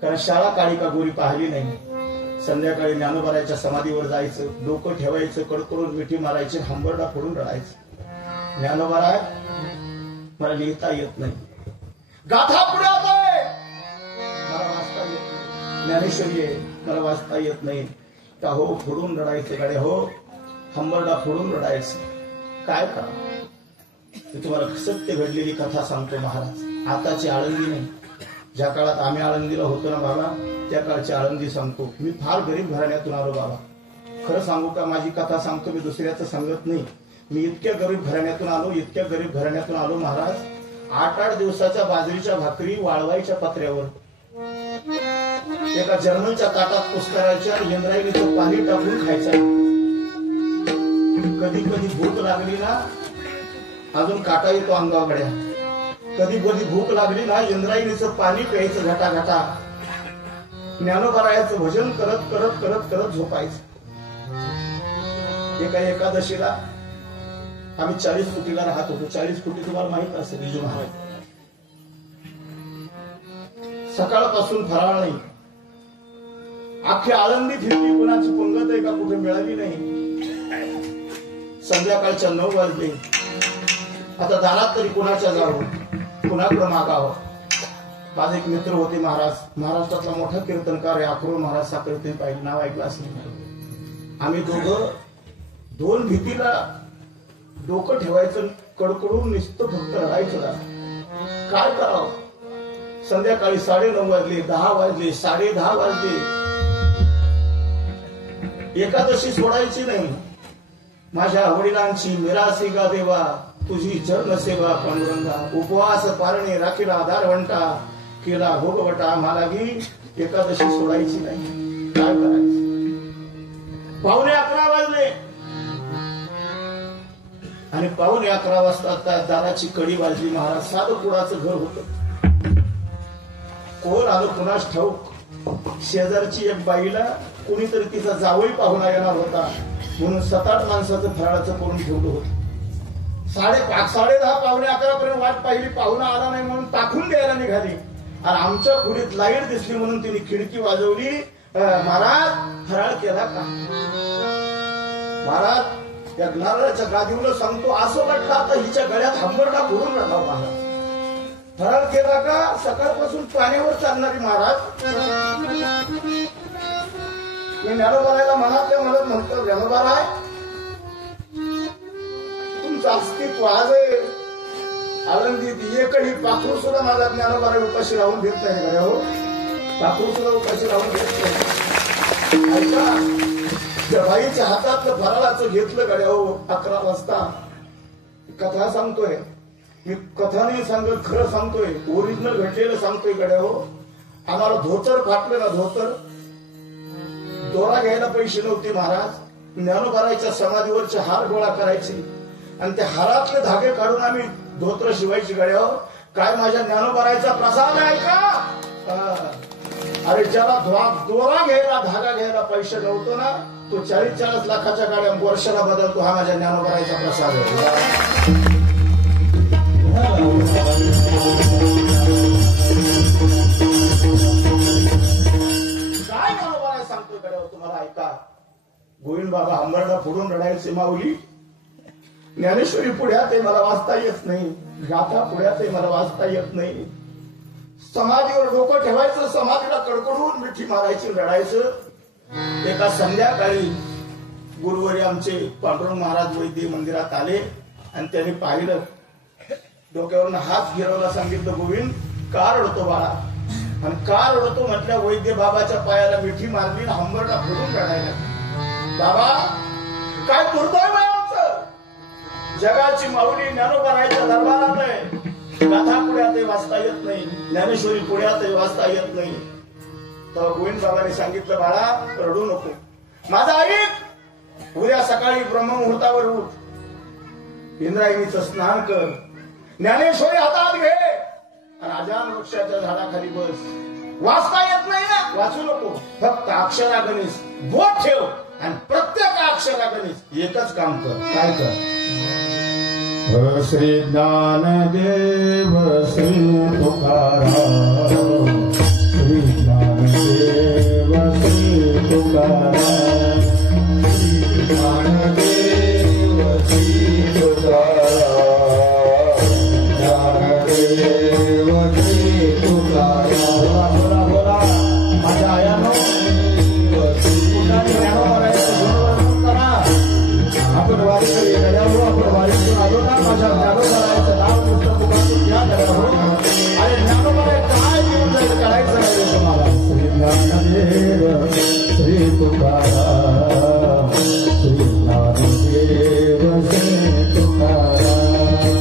कारण शाळा काळी का गोरी पाहिली नाही. संध्याकाळी ज्ञानोबाराच्या समाधीवर जायचं, डोकं ठेवायचं, कडकडून मिठी मारायची, हंबरडा फोडून रडायचं. ज्ञानोबाराय मला लिहिता येत नाही, गाथा पुढे आलोय, मला वाचता येत नाही, ज्ञानेश्वरी आहे मला वाचता येत नाही. का हो फोडून रडायचं गाड्या, हो हंबरडा फोडून रडायचं. काय करा? तुम्हाला सत्य घडलेली कथा सांगतो महाराज. आताची आळंदी नाही, ज्या काळात आम्ही आळंदीला होतो ना बाबा, त्या काळची आळंदी सांगतो. मी फार गरीब घराण्यातून आलो बाबा. खरं सांगू का, माझी कथा सांगतो मी, दुसऱ्याचं सांगत नाही. मी इतक्या गरीब घराण्यातून आलो, इतक्या गरीब घराण्यातून आलो महाराज. 8-8 दिवसाच्या बाजरीच्या भाकरी वाळवायच्या पत्र्यावर, एका जर्मनच्या ताटात कुस्करायच्या, इंद्रायणीचं पाणी टाकून खायचं. कधी कधी भूक लागली ना, अजून काटा येतो अंगावड्या. कधी कधी भूक लागली ना, इंद्रायणीचं पाणी प्यायचं घटा घटा. ज्ञानोबारायाचं भजन करत करत करत करत झोपायचं. एका एकादशीला आम्ही 40 फुटीला राहत होतो. 40 फुटी तुम्हाला माहित असेल, बिजू महाराज. सकाळपासून फराळ नाही, अख्खी आळंदी फिरली, कुणाची पंगत आहे का कुठे मिळाली नाही. संध्याकाळच्या 9 वाजले. आता दारात तरी कुणाच्या जावं, कुणाकडे मागावं. माझे एक मित्र होते महाराज, महाराष्ट्रातला मोठा कीर्तनकार आहे अक्रोड महाराज साखरेते, पाहिजे नाव ऐकलं असेल. आम्ही दोघं 2 भीतीला डोकं ठेवायचं, कडकडून नुसतं फक्त रडायचं. काय करावं? संध्याकाळी 9:30 वाजले, 10 वाजले, 10:30 वाजले. एकादशी सोडायची नाही. माझ्या वडिलांची मिरासी गा देवा, तुझी चरण सेवा पांडुरंगा. उपवास पारणे राखीला दारवंटा, केला भोगवटा मालागी. एकादशी सोडायची नाही. काय करायचं? 11:15 वाजले आणि 11:15 वाजता दाराची कडी वाजली महाराज. साधं कुणाचं घर होतं. कोण आलं कुणास ठाऊक. शेजारची एक बाईला कुणीतरी तिचा जावई पाहुणा येणार होता म्हणून 7-8 माणसाचं फराळाचं करून ठेवलं होतं. 10:30 पावणे 11 पर्यंत वाट पाहिली, पाहुणा आला नाही म्हणून टाकून द्यायला निघाली. आणि आमच्या खोलीत लाईट दिसली म्हणून तिने खिडकी वाजवली. महाराज फराळ केला का? महाराज या नारळाच्या गादीवर सांगतो, असं वाटलं आता हिच्या गळ्यात हंबरडा फोडून राखावा. महाराज फराळ केला का? सकाळपासून पाण्यावर चालणारी महाराज. मी ज्ञानोबारायला म्हणत म्हणतो, ज्ञानोबाराय तुमचं अस्तित्व आज आहे, आळंदीत एकही पाखरू सुद्धा माझा ज्ञानोबाला उपाशी राहून देत नाही गड्या हो. पाखरू सुद्धा उपाशी राहून देत नाही. ऐका, त्या बाईच्या हातातलं फराळाचं घेतलं गड्या हो 11 वाजता. कथा सांगतोय मी, कथा नाही सांगत, खरं सांगतोय, ओरिजिनल घडलेलं सांगतोय गड्या हो. आम्हाला धोतर फाटलं ना, धोतर दोरा घ्यायला पैसे नव्हते महाराज. ज्ञानोबाराच्या समाधीवरचे हार गोळा करायचे आणि त्या हारातले धागे काढून आम्ही धोत्र शिवायची गड्यावर. काय माझ्या ज्ञानोबाराचा प्रसाद आहे का? अरे ज्याला दोरा घ्यायला, धागा घ्यायला पैसे नव्हतो ना, तो 40-40 लाखाच्या गाड्या वर्षाला बदलतो. हा माझ्या ज्ञानोबाराचा प्रसाद आहे. काय ज्ञानोबाराय सांगतो गड्यावर तुम्हाला ऐका. गोविंद बाबा अंबरला फोडून रडायचे, माऊली ज्ञानेश्वरी पुढ्यात आहे, मला वाचता येत नाही. गाथा पुढ्यात आहे, मला वाचता येत नाही. समाधीवर डोकं ठेवायचं, समाधीला कडकडून मिठी मारायची, रडायचं. एका संध्याकाळी गुरुवारी आमचे पांडुरंग महाराज वैद्य मंदिरात आले आणि त्यांनी पाहिलं, डोक्यावरून हात गिरवला, सांगितलं गोविंद का रडतो बाळा? आणि का रडतो म्हटल्या, वैद्य बाबाच्या पायाला मिठी मारली, हंबरला फोडून रडायला. बाबा काय दुर्दैव आहे आमचं. जगाची माऊली ज्ञानोबारायच्या दरबारात आहे, गाथा पुढ्यातही वाचता येत नाही, ज्ञानेश्वरी पुढ्यातही वाचता येत नाही. तर गोविंद बाबांनी सांगितलं, बाळा रडू नको, माझा ऐक, उद्या सकाळी ब्रह्ममुहूर्तावर उठ, इंद्रायणीचं स्नान कर, ज्ञानेश्वरी हातात घे, राजान वृक्षाच्या झाडाखाली बस. वाचता येत नाही ना, वाचू नको, फक्त अक्षरागणिस बोट ठेव आणि प्रत्येक अक्षरागणिस एकच काम कर. काय कर? श्री ज्ञानदेव श्री तुकाराम, श्री ज्ञानदेव श्री तुकाराम, श्री ज्ञानदेव श्री तुकाराम, ज्ञानदेव श्री तुकाराम. बोला बोला माझ्या आयानो, आपण वारी गेल्यावर आपण वारीतून आलो ना, माझ्या ज्ञानोबारायचं नाव नुसतं मुखातून घ्या करा. अरे ज्ञानोबाराय काय घेऊन जायचं, करायचं नाही तुम्हाला. श्री ज्ञानदेव श्री तुकाराम, श्री ज्ञानदेव श्री तुकाराम,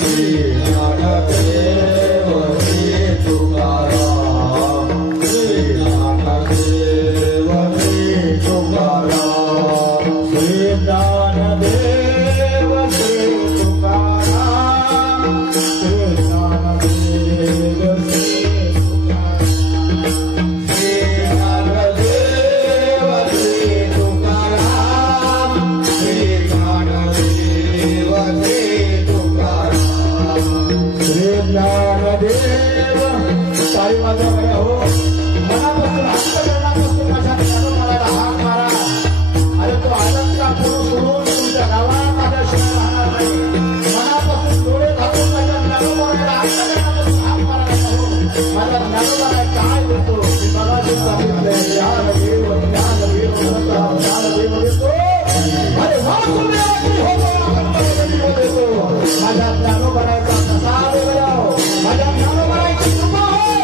श्री ज्ञानदेव श्री तुकाराम, श्री ज्ञानदेव श्री तुकाराम, श्री ज्ञानदेव श्री तुकाराम, श्री ज्ञानदेव श्री तुकाराम, श्री ज्ञानदेव श्री तुकाराम, श्री ज्ञानदेव श्री तुकाराम, श्री ज्ञानदेव. साई माझ्याकडे हो, मनापासून अंतःकरणापासून माझ्या ज्ञानोबारायला हाक मारा. अरे तो आनंदला पुरुष सोडून तुमच्या गावात माझ्याशिवाय राहणार नाही. मनापासून डोळे घालून माझ्या ज्ञानोबारायला अंतःकरणापासून हाक मारायला हो. माझ्या ज्ञानोबाराय काय देतो मी मगाशी सांगितलंय, ज्ञानदेव ज्ञानदेव ज्ञानदेव देतो. अरे वासुदेवाची हो देतो. माझ्या ज्ञानोबारायचा प्रसाद करावं, माझ्या ज्ञानोबारायची कृपा होय.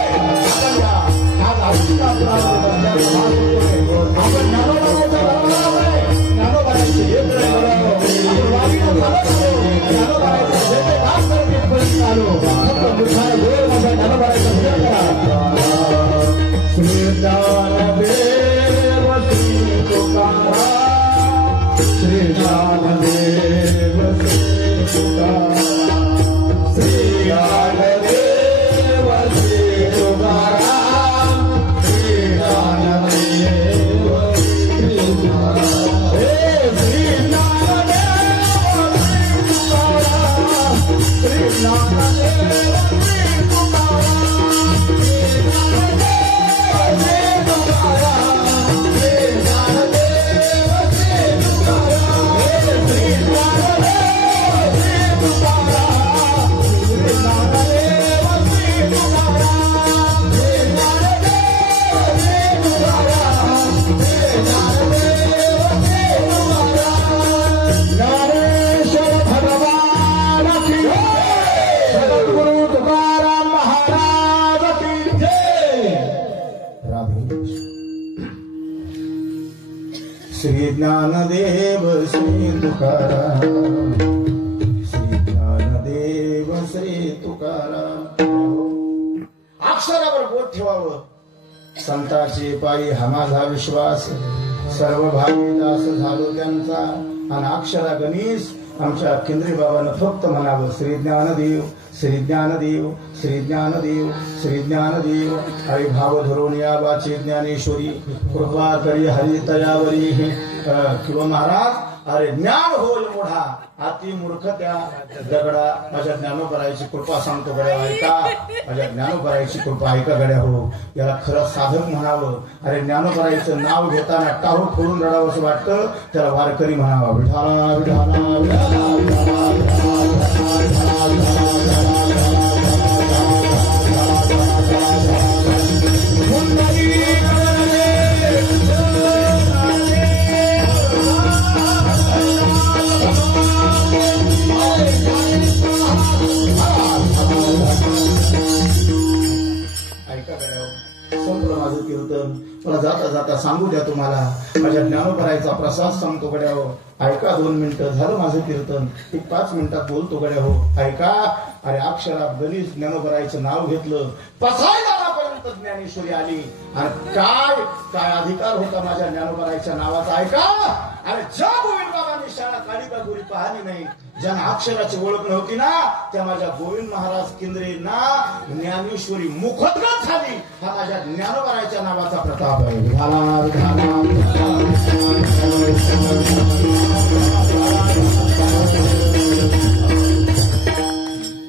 ज्ञानाधीश श्री ज्ञानदेव श्री तुकाराम श्री ज्ञानदेव श्री तुकाराम. अक्षरावर बोट ठेवावं. संताचे पायी हा माझा विश्वास सर्व भावी दास झालो त्यांचा. आणि अक्षरा गणेश आमच्या केंद्रीय बाबांना फक्त म्हणावं श्री ज्ञानदेव श्री ज्ञानदेव श्री ज्ञानदेव श्री ज्ञानदेव. हरी भाव धरून या वाचे ज्ञानेश्वरी कृपा करी हरी तयावरी. किंवा महाराज अरे ज्ञान होय मोठा अति मूर्ख त्या दगडा. माझ्या ज्ञानोबरायची कृपा सांगतो गड्या ऐका. माझ्या ज्ञानोबरायची कृपा ऐका गड्या हो. याला खरं साधक म्हणावं. अरे ज्ञानोबरायचं नाव घेताना टाहू फोडून रडावं असं वाटतं. त्याला वारकरी म्हणावा. विठाला विठाला विठाला मला जाता जाता सांगू द्या तुम्हाला माझ्या ज्ञानोबरायचा प्रसाद सांगतो गड्या हो. ऐका. 2 मिनिटं झालं माझं कीर्तन. एक 5 मिनिटात बोलतो गड्या हो. ऐका. अरे अक्षरात गणेश ज्ञानोबरायचं नाव घेतलं. पसायदारापर्यंत ज्ञानेश्वरी आली. आणि काय काय अधिकार होता माझ्या ज्ञानोबरायच्या नावाचा. ऐका. अरे ज्या गोविंद बाबांनी शाळा कालिका गोरी पाहिली नाही ज्यांना अक्षराची ओळख नव्हती ना त्या माझ्या गोविंद महाराज केंद्रेंना ज्ञानेश्वरी मुखोद्गत झाली. हा माझ्या ज्ञानोबरायच्या नावाचा प्रताप आहे.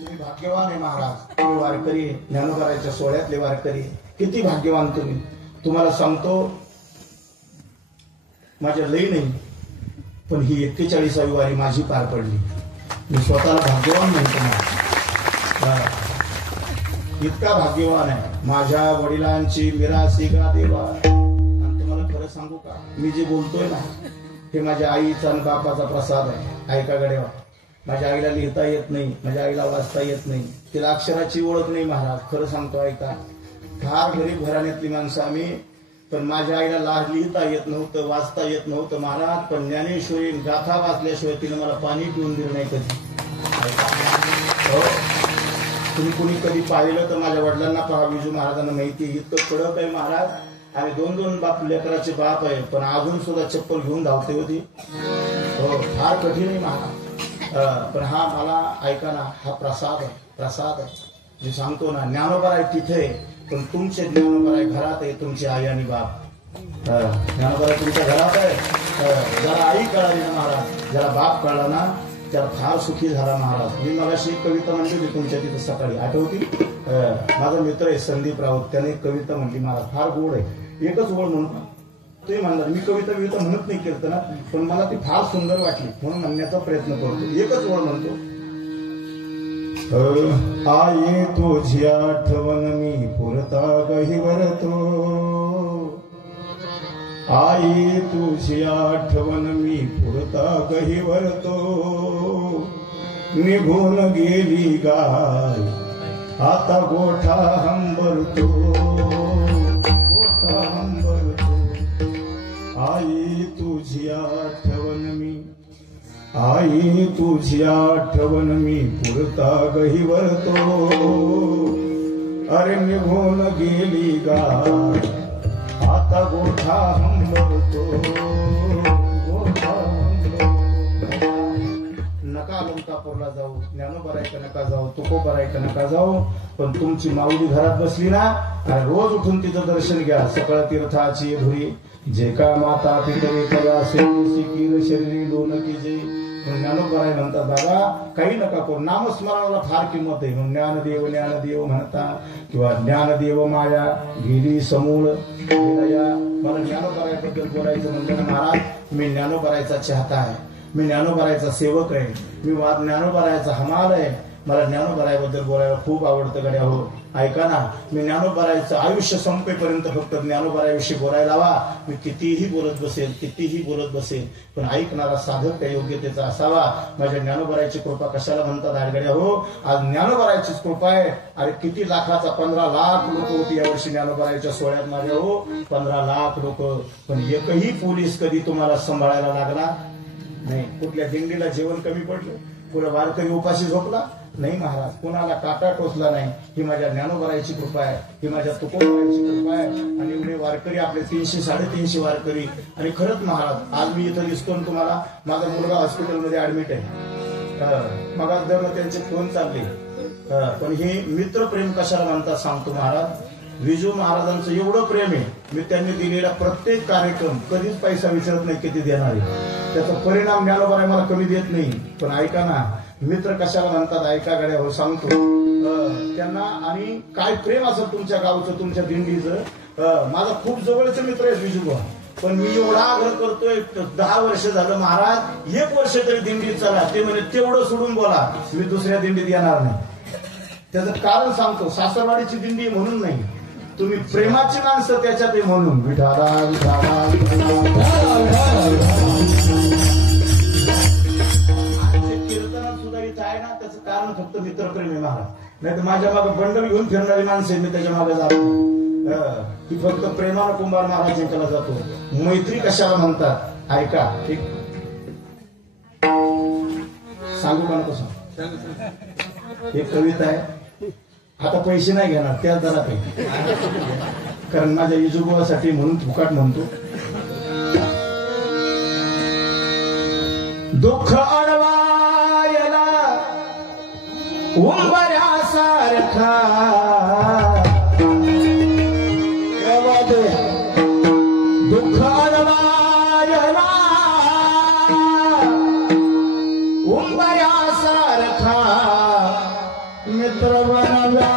तुम्ही भाग्यवान आहे महाराज. तुम्ही वारकरी ज्ञानोबरायच्या सोहळ्यातले वारकरी किती भाग्यवान तुम्ही. तुम्हाला सांगतो माझ्या लई नाही पण ही 41वी वारी माझी पार पडली. मी स्वतःला भाग्यवान म्हणतो ना. इतका भाग्यवान आहे. माझ्या वडिलांची मिरासी गा देवा. आणि तुम्हाला खरं सांगू का मी जे बोलतोय ना हे माझ्या आईचा आणि बापाचा प्रसाद आहे. ऐका गड्या. माझ्या आईला लिहिता येत नाही. माझ्या आईला वाचता येत नाही. तिला अक्षराची ओळख नाही महाराज. खरं सांगतो ऐका. फार गरीब घराण्यातली माणसं आम्ही. पण माझ्या आईला लिहिता येत नव्हतं वाचता येत नव्हतं महाराज. पण ज्ञानेश्वरी गाथा वाचल्याशिवाय तिने मला पाणी पिऊन दिलं नाही कधी. हो. तुम्ही कुणी कधी पाहिलं तर माझ्या वडिलांना पहा. विजू महाराजांना माहिती इतकं कडक आहे महाराज. आणि 2-2 बाप लेकराचे बाप आहे पण अजून सुद्धा चप्पल घेऊन धावते होती. हो. फार कठीण आहे महाराज. पण हा मला ऐका ना हा प्रसाद आहे. प्रसाद आहे. मी सांगतो ना ज्ञानोबराय तिथे पण तुमचे ज्ञानोबराय घरात आहे. तुमची आई आणि बाप. ज्ञानोबराय तुमच्या घरात आहे. ज्याला आई कळाली ना महाराज ज्याला बाप कळला ना त्याला फार सुखी झाला महाराज. मी मगाशी एक कविता म्हणली होती तुमच्या तिथे सकाळी आठवती. माझा मित्र आहे संदीप राऊत त्याने एक कविता म्हणली मला फार गोड आहे. एकच ओळ म्हणून तुम्ही म्हणणार मी कविता म्हणत नाही कीर्तनात पण मला ती फार सुंदर वाटली म्हणून म्हणण्याचा प्रयत्न करतो. एकच ओळ म्हणतो. आई तुझी आठवण मी पुरता गहिवरतो. आई तुझी आठवण मी पुरता गहिवरतो. निघून गेली गाय आता गोठा हंबरतो. गोठा हंबरतो. आई तुझी आठवण मी आई तुझी आठवण मी पुरता गहिवरतो. अरे निघून गेली गाय आता गोठा हंबरतो. गोठा हंबरतो. नका अलंकापूरला जाऊ ज्ञानोबरायला नका जाऊ तुकोबरायला नका जाऊ पण तुमची माऊली घरात बसली ना आणि रोज उठून तिचं दर्शन घ्या. सकळ तीर्थाची धुरी जे का माता पितरे करा सिकीर शरीरी डोनकी जे. ज्ञानोबराय म्हणतात बाबा काही नका करू. नामस्मरणाला फार किंमत आहे. म्हणून ज्ञानदेव ज्ञानदेव म्हणता किंवा ज्ञानदेव माया गिरी समूळ. मला ज्ञानोबरायबद्दल बोलायचं म्हणजे महाराज मी ज्ञानोबरायचा चाहता आहे. मी ज्ञानोबरायचा सेवक आहे. मी ज्ञानोबरायचा हमाल आहे. मला ज्ञानोबरायाबद्दल बोलायला खूप आवडतं गड्या हो. ऐका ना, मी ज्ञानोबरायाचं आयुष्य संपेपर्यंत फक्त ज्ञानोबरायाविषयी बोलायला हवा. मी कितीही बोलत बसेल पण ऐकणारा साधक त्या योग्यतेचा असावा. माझ्या ज्ञानोबरायाची कृपा कशाला म्हणतात आडगड्या हो? आज ज्ञानोबरायाचीच कृपा आहे. अरे किती लाखाचा 15 लाख लोक होती यावर्षी ज्ञानोबरायाच्या सोहळ्यात माझ्या हो. 15 लाख लोक, पण एकही पोलीस कधी तुम्हाला सांभाळायला लागला नाही. कुठल्या दिंडीला जेवण कमी पडलं? पुढे वारकरी उपाशी झोपला नाही महाराज. कोणाला काटा टोचला नाही. ही माझ्या ज्ञानोबरायाची कृपा आहे, ही माझ्या तुकोबरायाची कृपा आहे. आणि एवढे वारकरी आपले 300-350 वारकरी. आणि खरंच महाराज आज मी इथं दिसतो तुम्हाला. माझा मुलगा हॉस्पिटलमध्ये ऍडमिट आहे. मग त्यांचे फोन चालले. पण हे मित्रप्रेम कशाला म्हणतात सांगतो महाराज. विजू महाराजांचं एवढं प्रेम आहे. मी त्यांनी दिलेला प्रत्येक कार्यक्रम कधीच पैसा विचारत नाही किती देणार आहे. त्याचा परिणाम ज्ञानोबराय मला कमी देत नाही. पण ऐका ना, मित्र कशाला म्हणतात ऐका गड्या हो, सांगतो त्यांना. आणि काय प्रेम असं तुमच्या गावचं, तुमच्या दिंडीचं. माझा खूप जवळचे मित्र आहेत विजूबा. पण मी एवढा आग्रह करतोय, 10 वर्ष झालं महाराज, 1 वर्ष तरी दिंडीत चला. ते म्हणे तेवढं सोडून बोला, मी दुसऱ्या दिंडीत येणार नाही. त्याचं कारण सांगतो. सासरवाडीची दिंडी म्हणून नाही, तुम्ही प्रेमाची माणसं त्याच्यात आहे म्हणून. विठाला कीर्तनात सुद्धा इथं आहे ना, त्याचं कारण फक्त मित्रप्रेम आहे महाराज. नाही तर माझ्या मागे बंडल घेऊन फिरणारी माणसं आहे, मी त्याच्या मागे जातो. ही फक्त प्रेमानं कुंभार महाराज जिंकला जातो. मैत्री कशाला म्हणतात ऐका. एक सांगू का नको सांग? एक कविता आहे. आता पैसे नाही घेणार त्याच दरात आहे, कारण माझ्या इजुबासाठी म्हणून फुकाट म्हणतो. दुःख अडवायला उंबऱ्यासारखा दुःख अडवायला उंबऱ्यासारखा मित्र बनव्या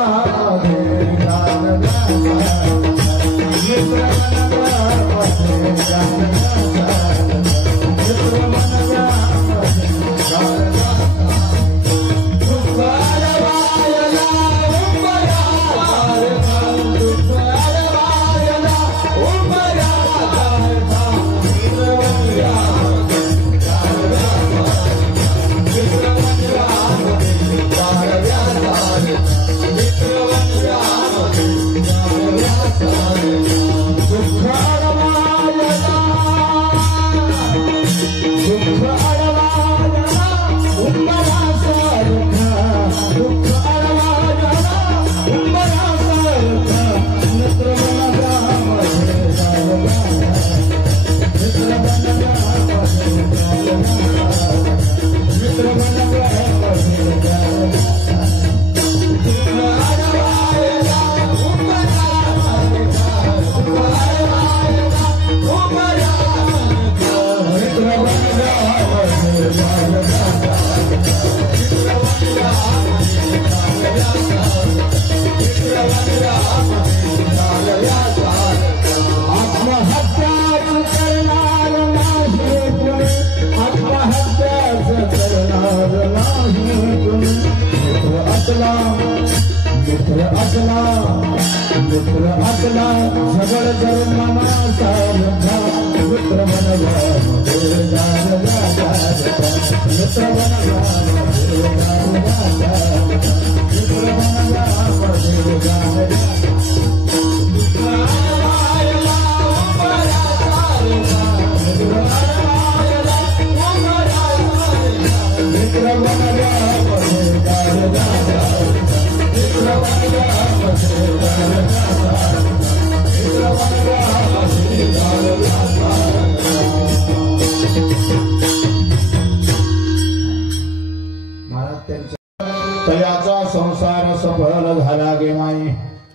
तयाचा संसार सफल झाला गे माई.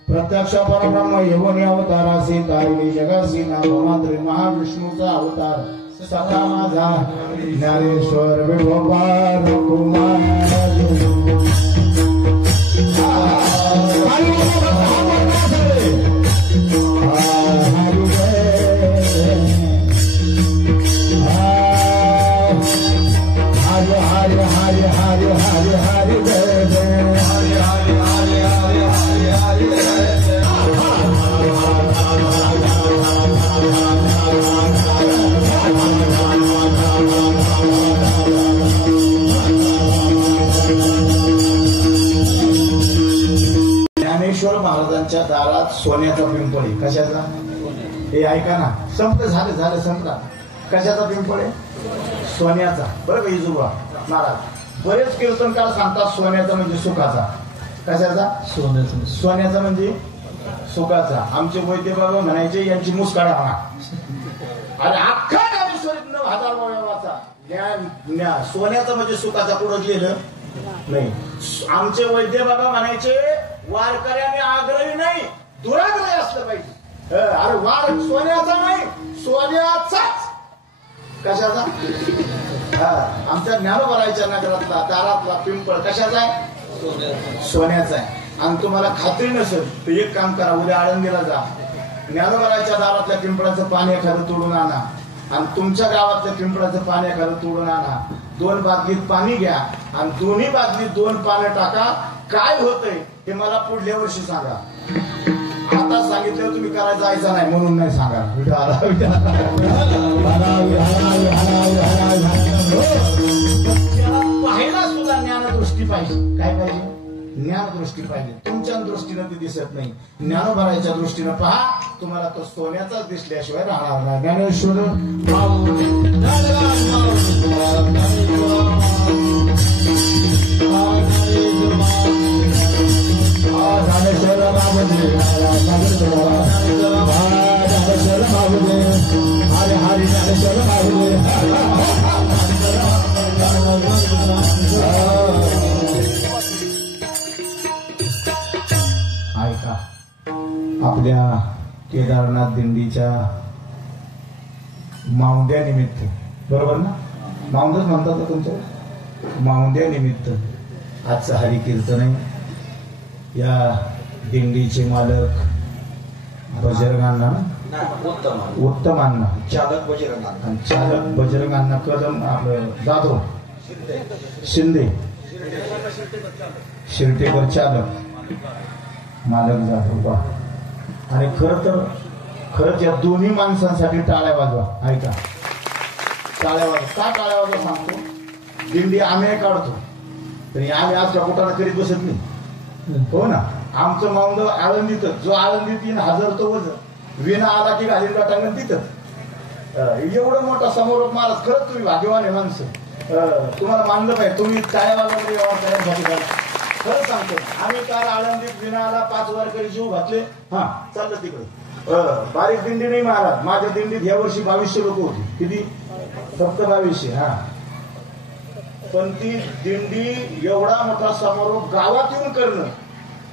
प्रत्यक्ष परब्रह्म येऊन अवतारासी तारिणी जगासी नाममात्र महाविष्णूचा अवतार सखा माझा Dnyaneshwar Vithoba Kumar. Hare Hare Hare Hare Hare Hare सोन्याचा पिंपळ आहे. कशाचा? हे ऐका ना, झालं संपला. कशाचा पिंपळ आहे? सोन्याचा. बरं का इजुबा महाराज बरेच कीर्तनकार सांगतात सोन्याचा म्हणजे सुखाचा. कशाचा? सोन्याचा म्हणजे सुखाचा. आमचे वैद्य बाबा म्हणायचे यांची मुस्काडा म्हणा. अरे अख्खा ज्ञानेश्वरीत 9,000 वाचा सोन्याचा म्हणजे सुखाचा कुठं गेलं नाही. आमचे वैद्य बाबा म्हणायचे वारकऱ्याने आग्रही नाही दुराग्रही असलं पाहिजे. अरे वार सोन्याचा नाही, सोन्याचाच. कशाचा? आमच्या ज्ञानोबराच्या नगरातला दारातला पिंपळ कशाचा आहे? सोन्याचा आहे. आणि तुम्हाला खात्री नसेल तर एक काम करा, उद्या आळंदीला जा, ज्ञानोबराच्या दारातल्या पिंपळाचं पाणी एखादं तोडून आणा आणि तुमच्या गावातल्या पिंपळाचं पाणी एखादं तोडून आणा. 2 बादलीत पाणी घ्या आणि दोन्ही बादलीत 2 पानं टाका. काय होतंय ते मला पुढल्या वर्षी सांगा. आता सांगितलं तुम्ही करायला जायचं नाही म्हणून नाही सांगा. पाहायला सुद्धा ज्ञानदृष्टी पाहिजे. काय पाहिजे? ज्ञानदृष्टी पाहिजे. तुमच्या दृष्टीनं ते दिसत नाही, ज्ञानोबराच्या दृष्टीनं पहा. तुम्हाला तो सोन्याचाच दिसल्याशिवाय राहणार नाही. ज्ञानेश्वर ऐका, आपल्या केदारनाथ दिंडीच्या माऊंद्या निमित्त, बरोबर ना? माऊंदच म्हणतात ना तुमच्या? माऊंद्या निमित्त आजचं हरिकीर्तन आहे. या दिंडीचे मालक बजरंगांना, उत्तमांना, चालक बजरंगांना कदम, आपलं जाधव शिंदे, शिर्टेकर चालक, मालक जाधव. आणि खरंच या दोन्ही माणसांसाठी टाळ्या वाजवा. ऐका, टाळ्या वाजवा. का टाळ्या वाजवा सांगतो? दिंडी आम्ही काढतो तरी आम्ही आज कुठाला करीत बसत नाही. हो ना? आमचं माऊंद आळंदीतच. जो आळंदीत 3,000 तो वजन विना आला की घालील टांगण तिथंच. एवढं मोठा समोर महाराज. खरंच तुम्ही भाग्यवान आहे माणसं. तुम्हाला मानलं पाहिजे. तुम्ही टाळ्या वाजवण्यामध्ये व्यवहार करण्यासाठी खरंच सांगतो. आम्ही काल आळंदीत विना आला 5 वारकरी जीव घातले. चाललं तिकडे. बारीक दिंडी नाही महाराज. माझ्या दिंडीत या वर्षी 2200 लोक होती. किती? फक्त 2200. पण ती दिंडी एवढा मोठा समारोह गावात येऊन करणं,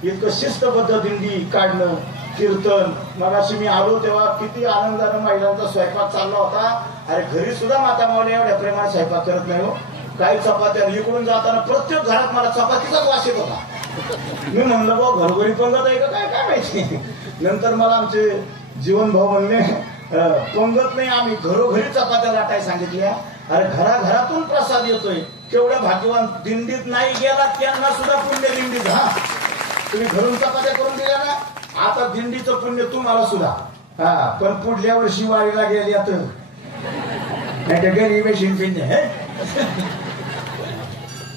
इतकं शिस्तबद्ध दिंडी काढणं, कीर्तन. मगाशी मी आलो तेव्हा किती आनंदानं महिलांचा स्वयंपाक चालला होता. अरे घरी सुद्धा माता मावल्या एवढ्या प्रेमाने स्वयंपाक करत नाही हो. काही चपात्या इकडून जाताना प्रत्येक घरात मला चपातीचाच वास येत होता. मी म्हणलं भाऊ घरोघरी पंगत आहे का काय माहिती. नंतर मला आमचे जीवन भाऊ म्हणले पंगत नाही, आम्ही घरोघरी चपात्या लाटाय सांगितल्या. अरे घराघरातून प्रसाद येतोय. केवढ्या भाग्यवान. दिंडीत नाही गेला त्यांना सुद्धा पुण्य दिंडीत. तुम्ही घरून चपात्या करून दिल्या ना, आता दिंडीचं पुण्य तुम्हाला सुद्धा. पण पुढल्या वर्षी वारीला गेल्या तर नाही घरी बेशीन पिंड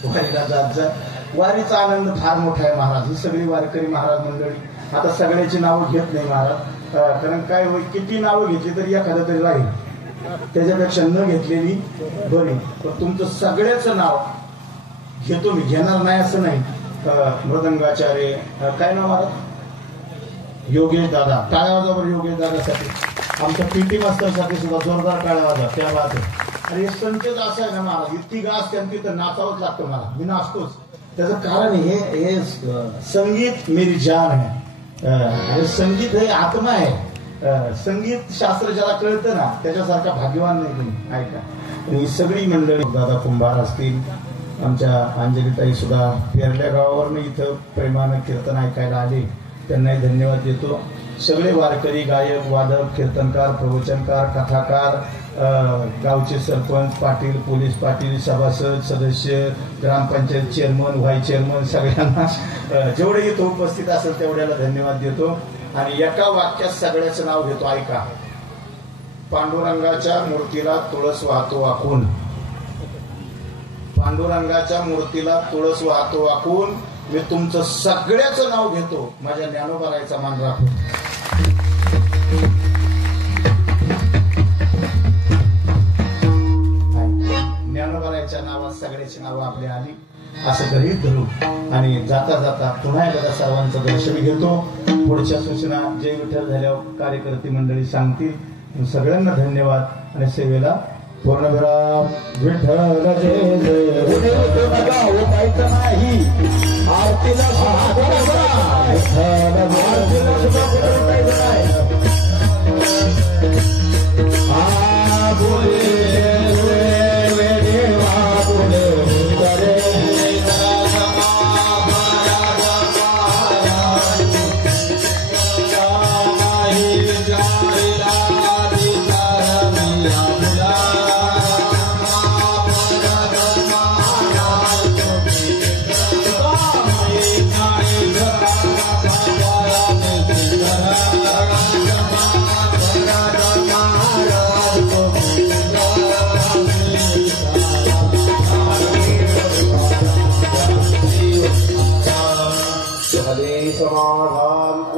वारीला जात जा. वारीचा आनंद फार मोठा आहे महाराज. ही सगळी वारकरी महाराज मंडळी. आता सगळ्याची नावं घेत नाही महाराज. कारण काय होईल, किती नावं घेतली तरी एखादं तरी राहील. त्याच्यापेक्षा न घेतलेली बरी. पण तुमचं सगळ्याचं नाव घेतो मी, घेणार नाही असं नाही. मृदंगाचार्य काय नाव महाराज? योगेश दादा. टाळ्या वाजा बरं योगेश दादासाठी. आमच्या पीटी मास्तरसाठी सुद्धा जोरदार टाळ्या वाजा. त्या बात आहे. अरे संचच असं आहे ना महाराज, इतकी गास त्यांनी तर नाचावंच लागतं मला. मी नाचतोच. त्याचं कारण हे संगीत मेरी जान आहे. आणि संगीत हे आत्मा आहे. संगीत शास्त्र ज्याला कळतं ना त्याच्यासारखा भाग्यवान नाही तुम्ही. ऐका, ही सगळी मंडळी, दादा कुंभार असतील, आमच्या अंजलीताई सुद्धा पेरल्या गावावरनं इथं प्रेमानं कीर्तन ऐकायला आले, त्यांनाही धन्यवाद देतो. सगळे वारकरी, गायक, वादक, कीर्तनकार, प्रवचनकार, कथाकार, गावचे सरपंच, पाटील, पोलीस पाटील, सभासद, सदस्य, ग्रामपंचायत चेअरमन, व्हाईस चेअरमन, सगळ्यांना जेवढे इथं उपस्थित असेल तेवढ्याला धन्यवाद देतो. आणि एका वाक्यात सगळ्याचं नाव घेतो. ऐका, पांडुरंगाच्या मूर्तीला तुळस वाहतो वाकून. पांडुरंगाच्या मूर्तीला तुळस वाहतो वाकून मी तुमचं सगळ्याचं नाव घेतो. माझ्या ज्ञानोबा रायचा मान राखून. आणि जाता जाता पुन्हा एकदा सर्वांचं दर्शन घेतो. पुढच्या सूचना जय विठ्ठल झाल्यावर कार्यकर्ते मंडळी सांगतील. सगळ्यांना धन्यवाद आणि सेवेला पूर्णविराम. विठ्ठल जय जय. उठायचं नाही, आरतीला समाधान.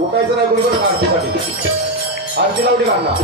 उठायचं नाही कोणी पण आरतीसाठी. आरती लावली काढला.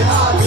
Yeah.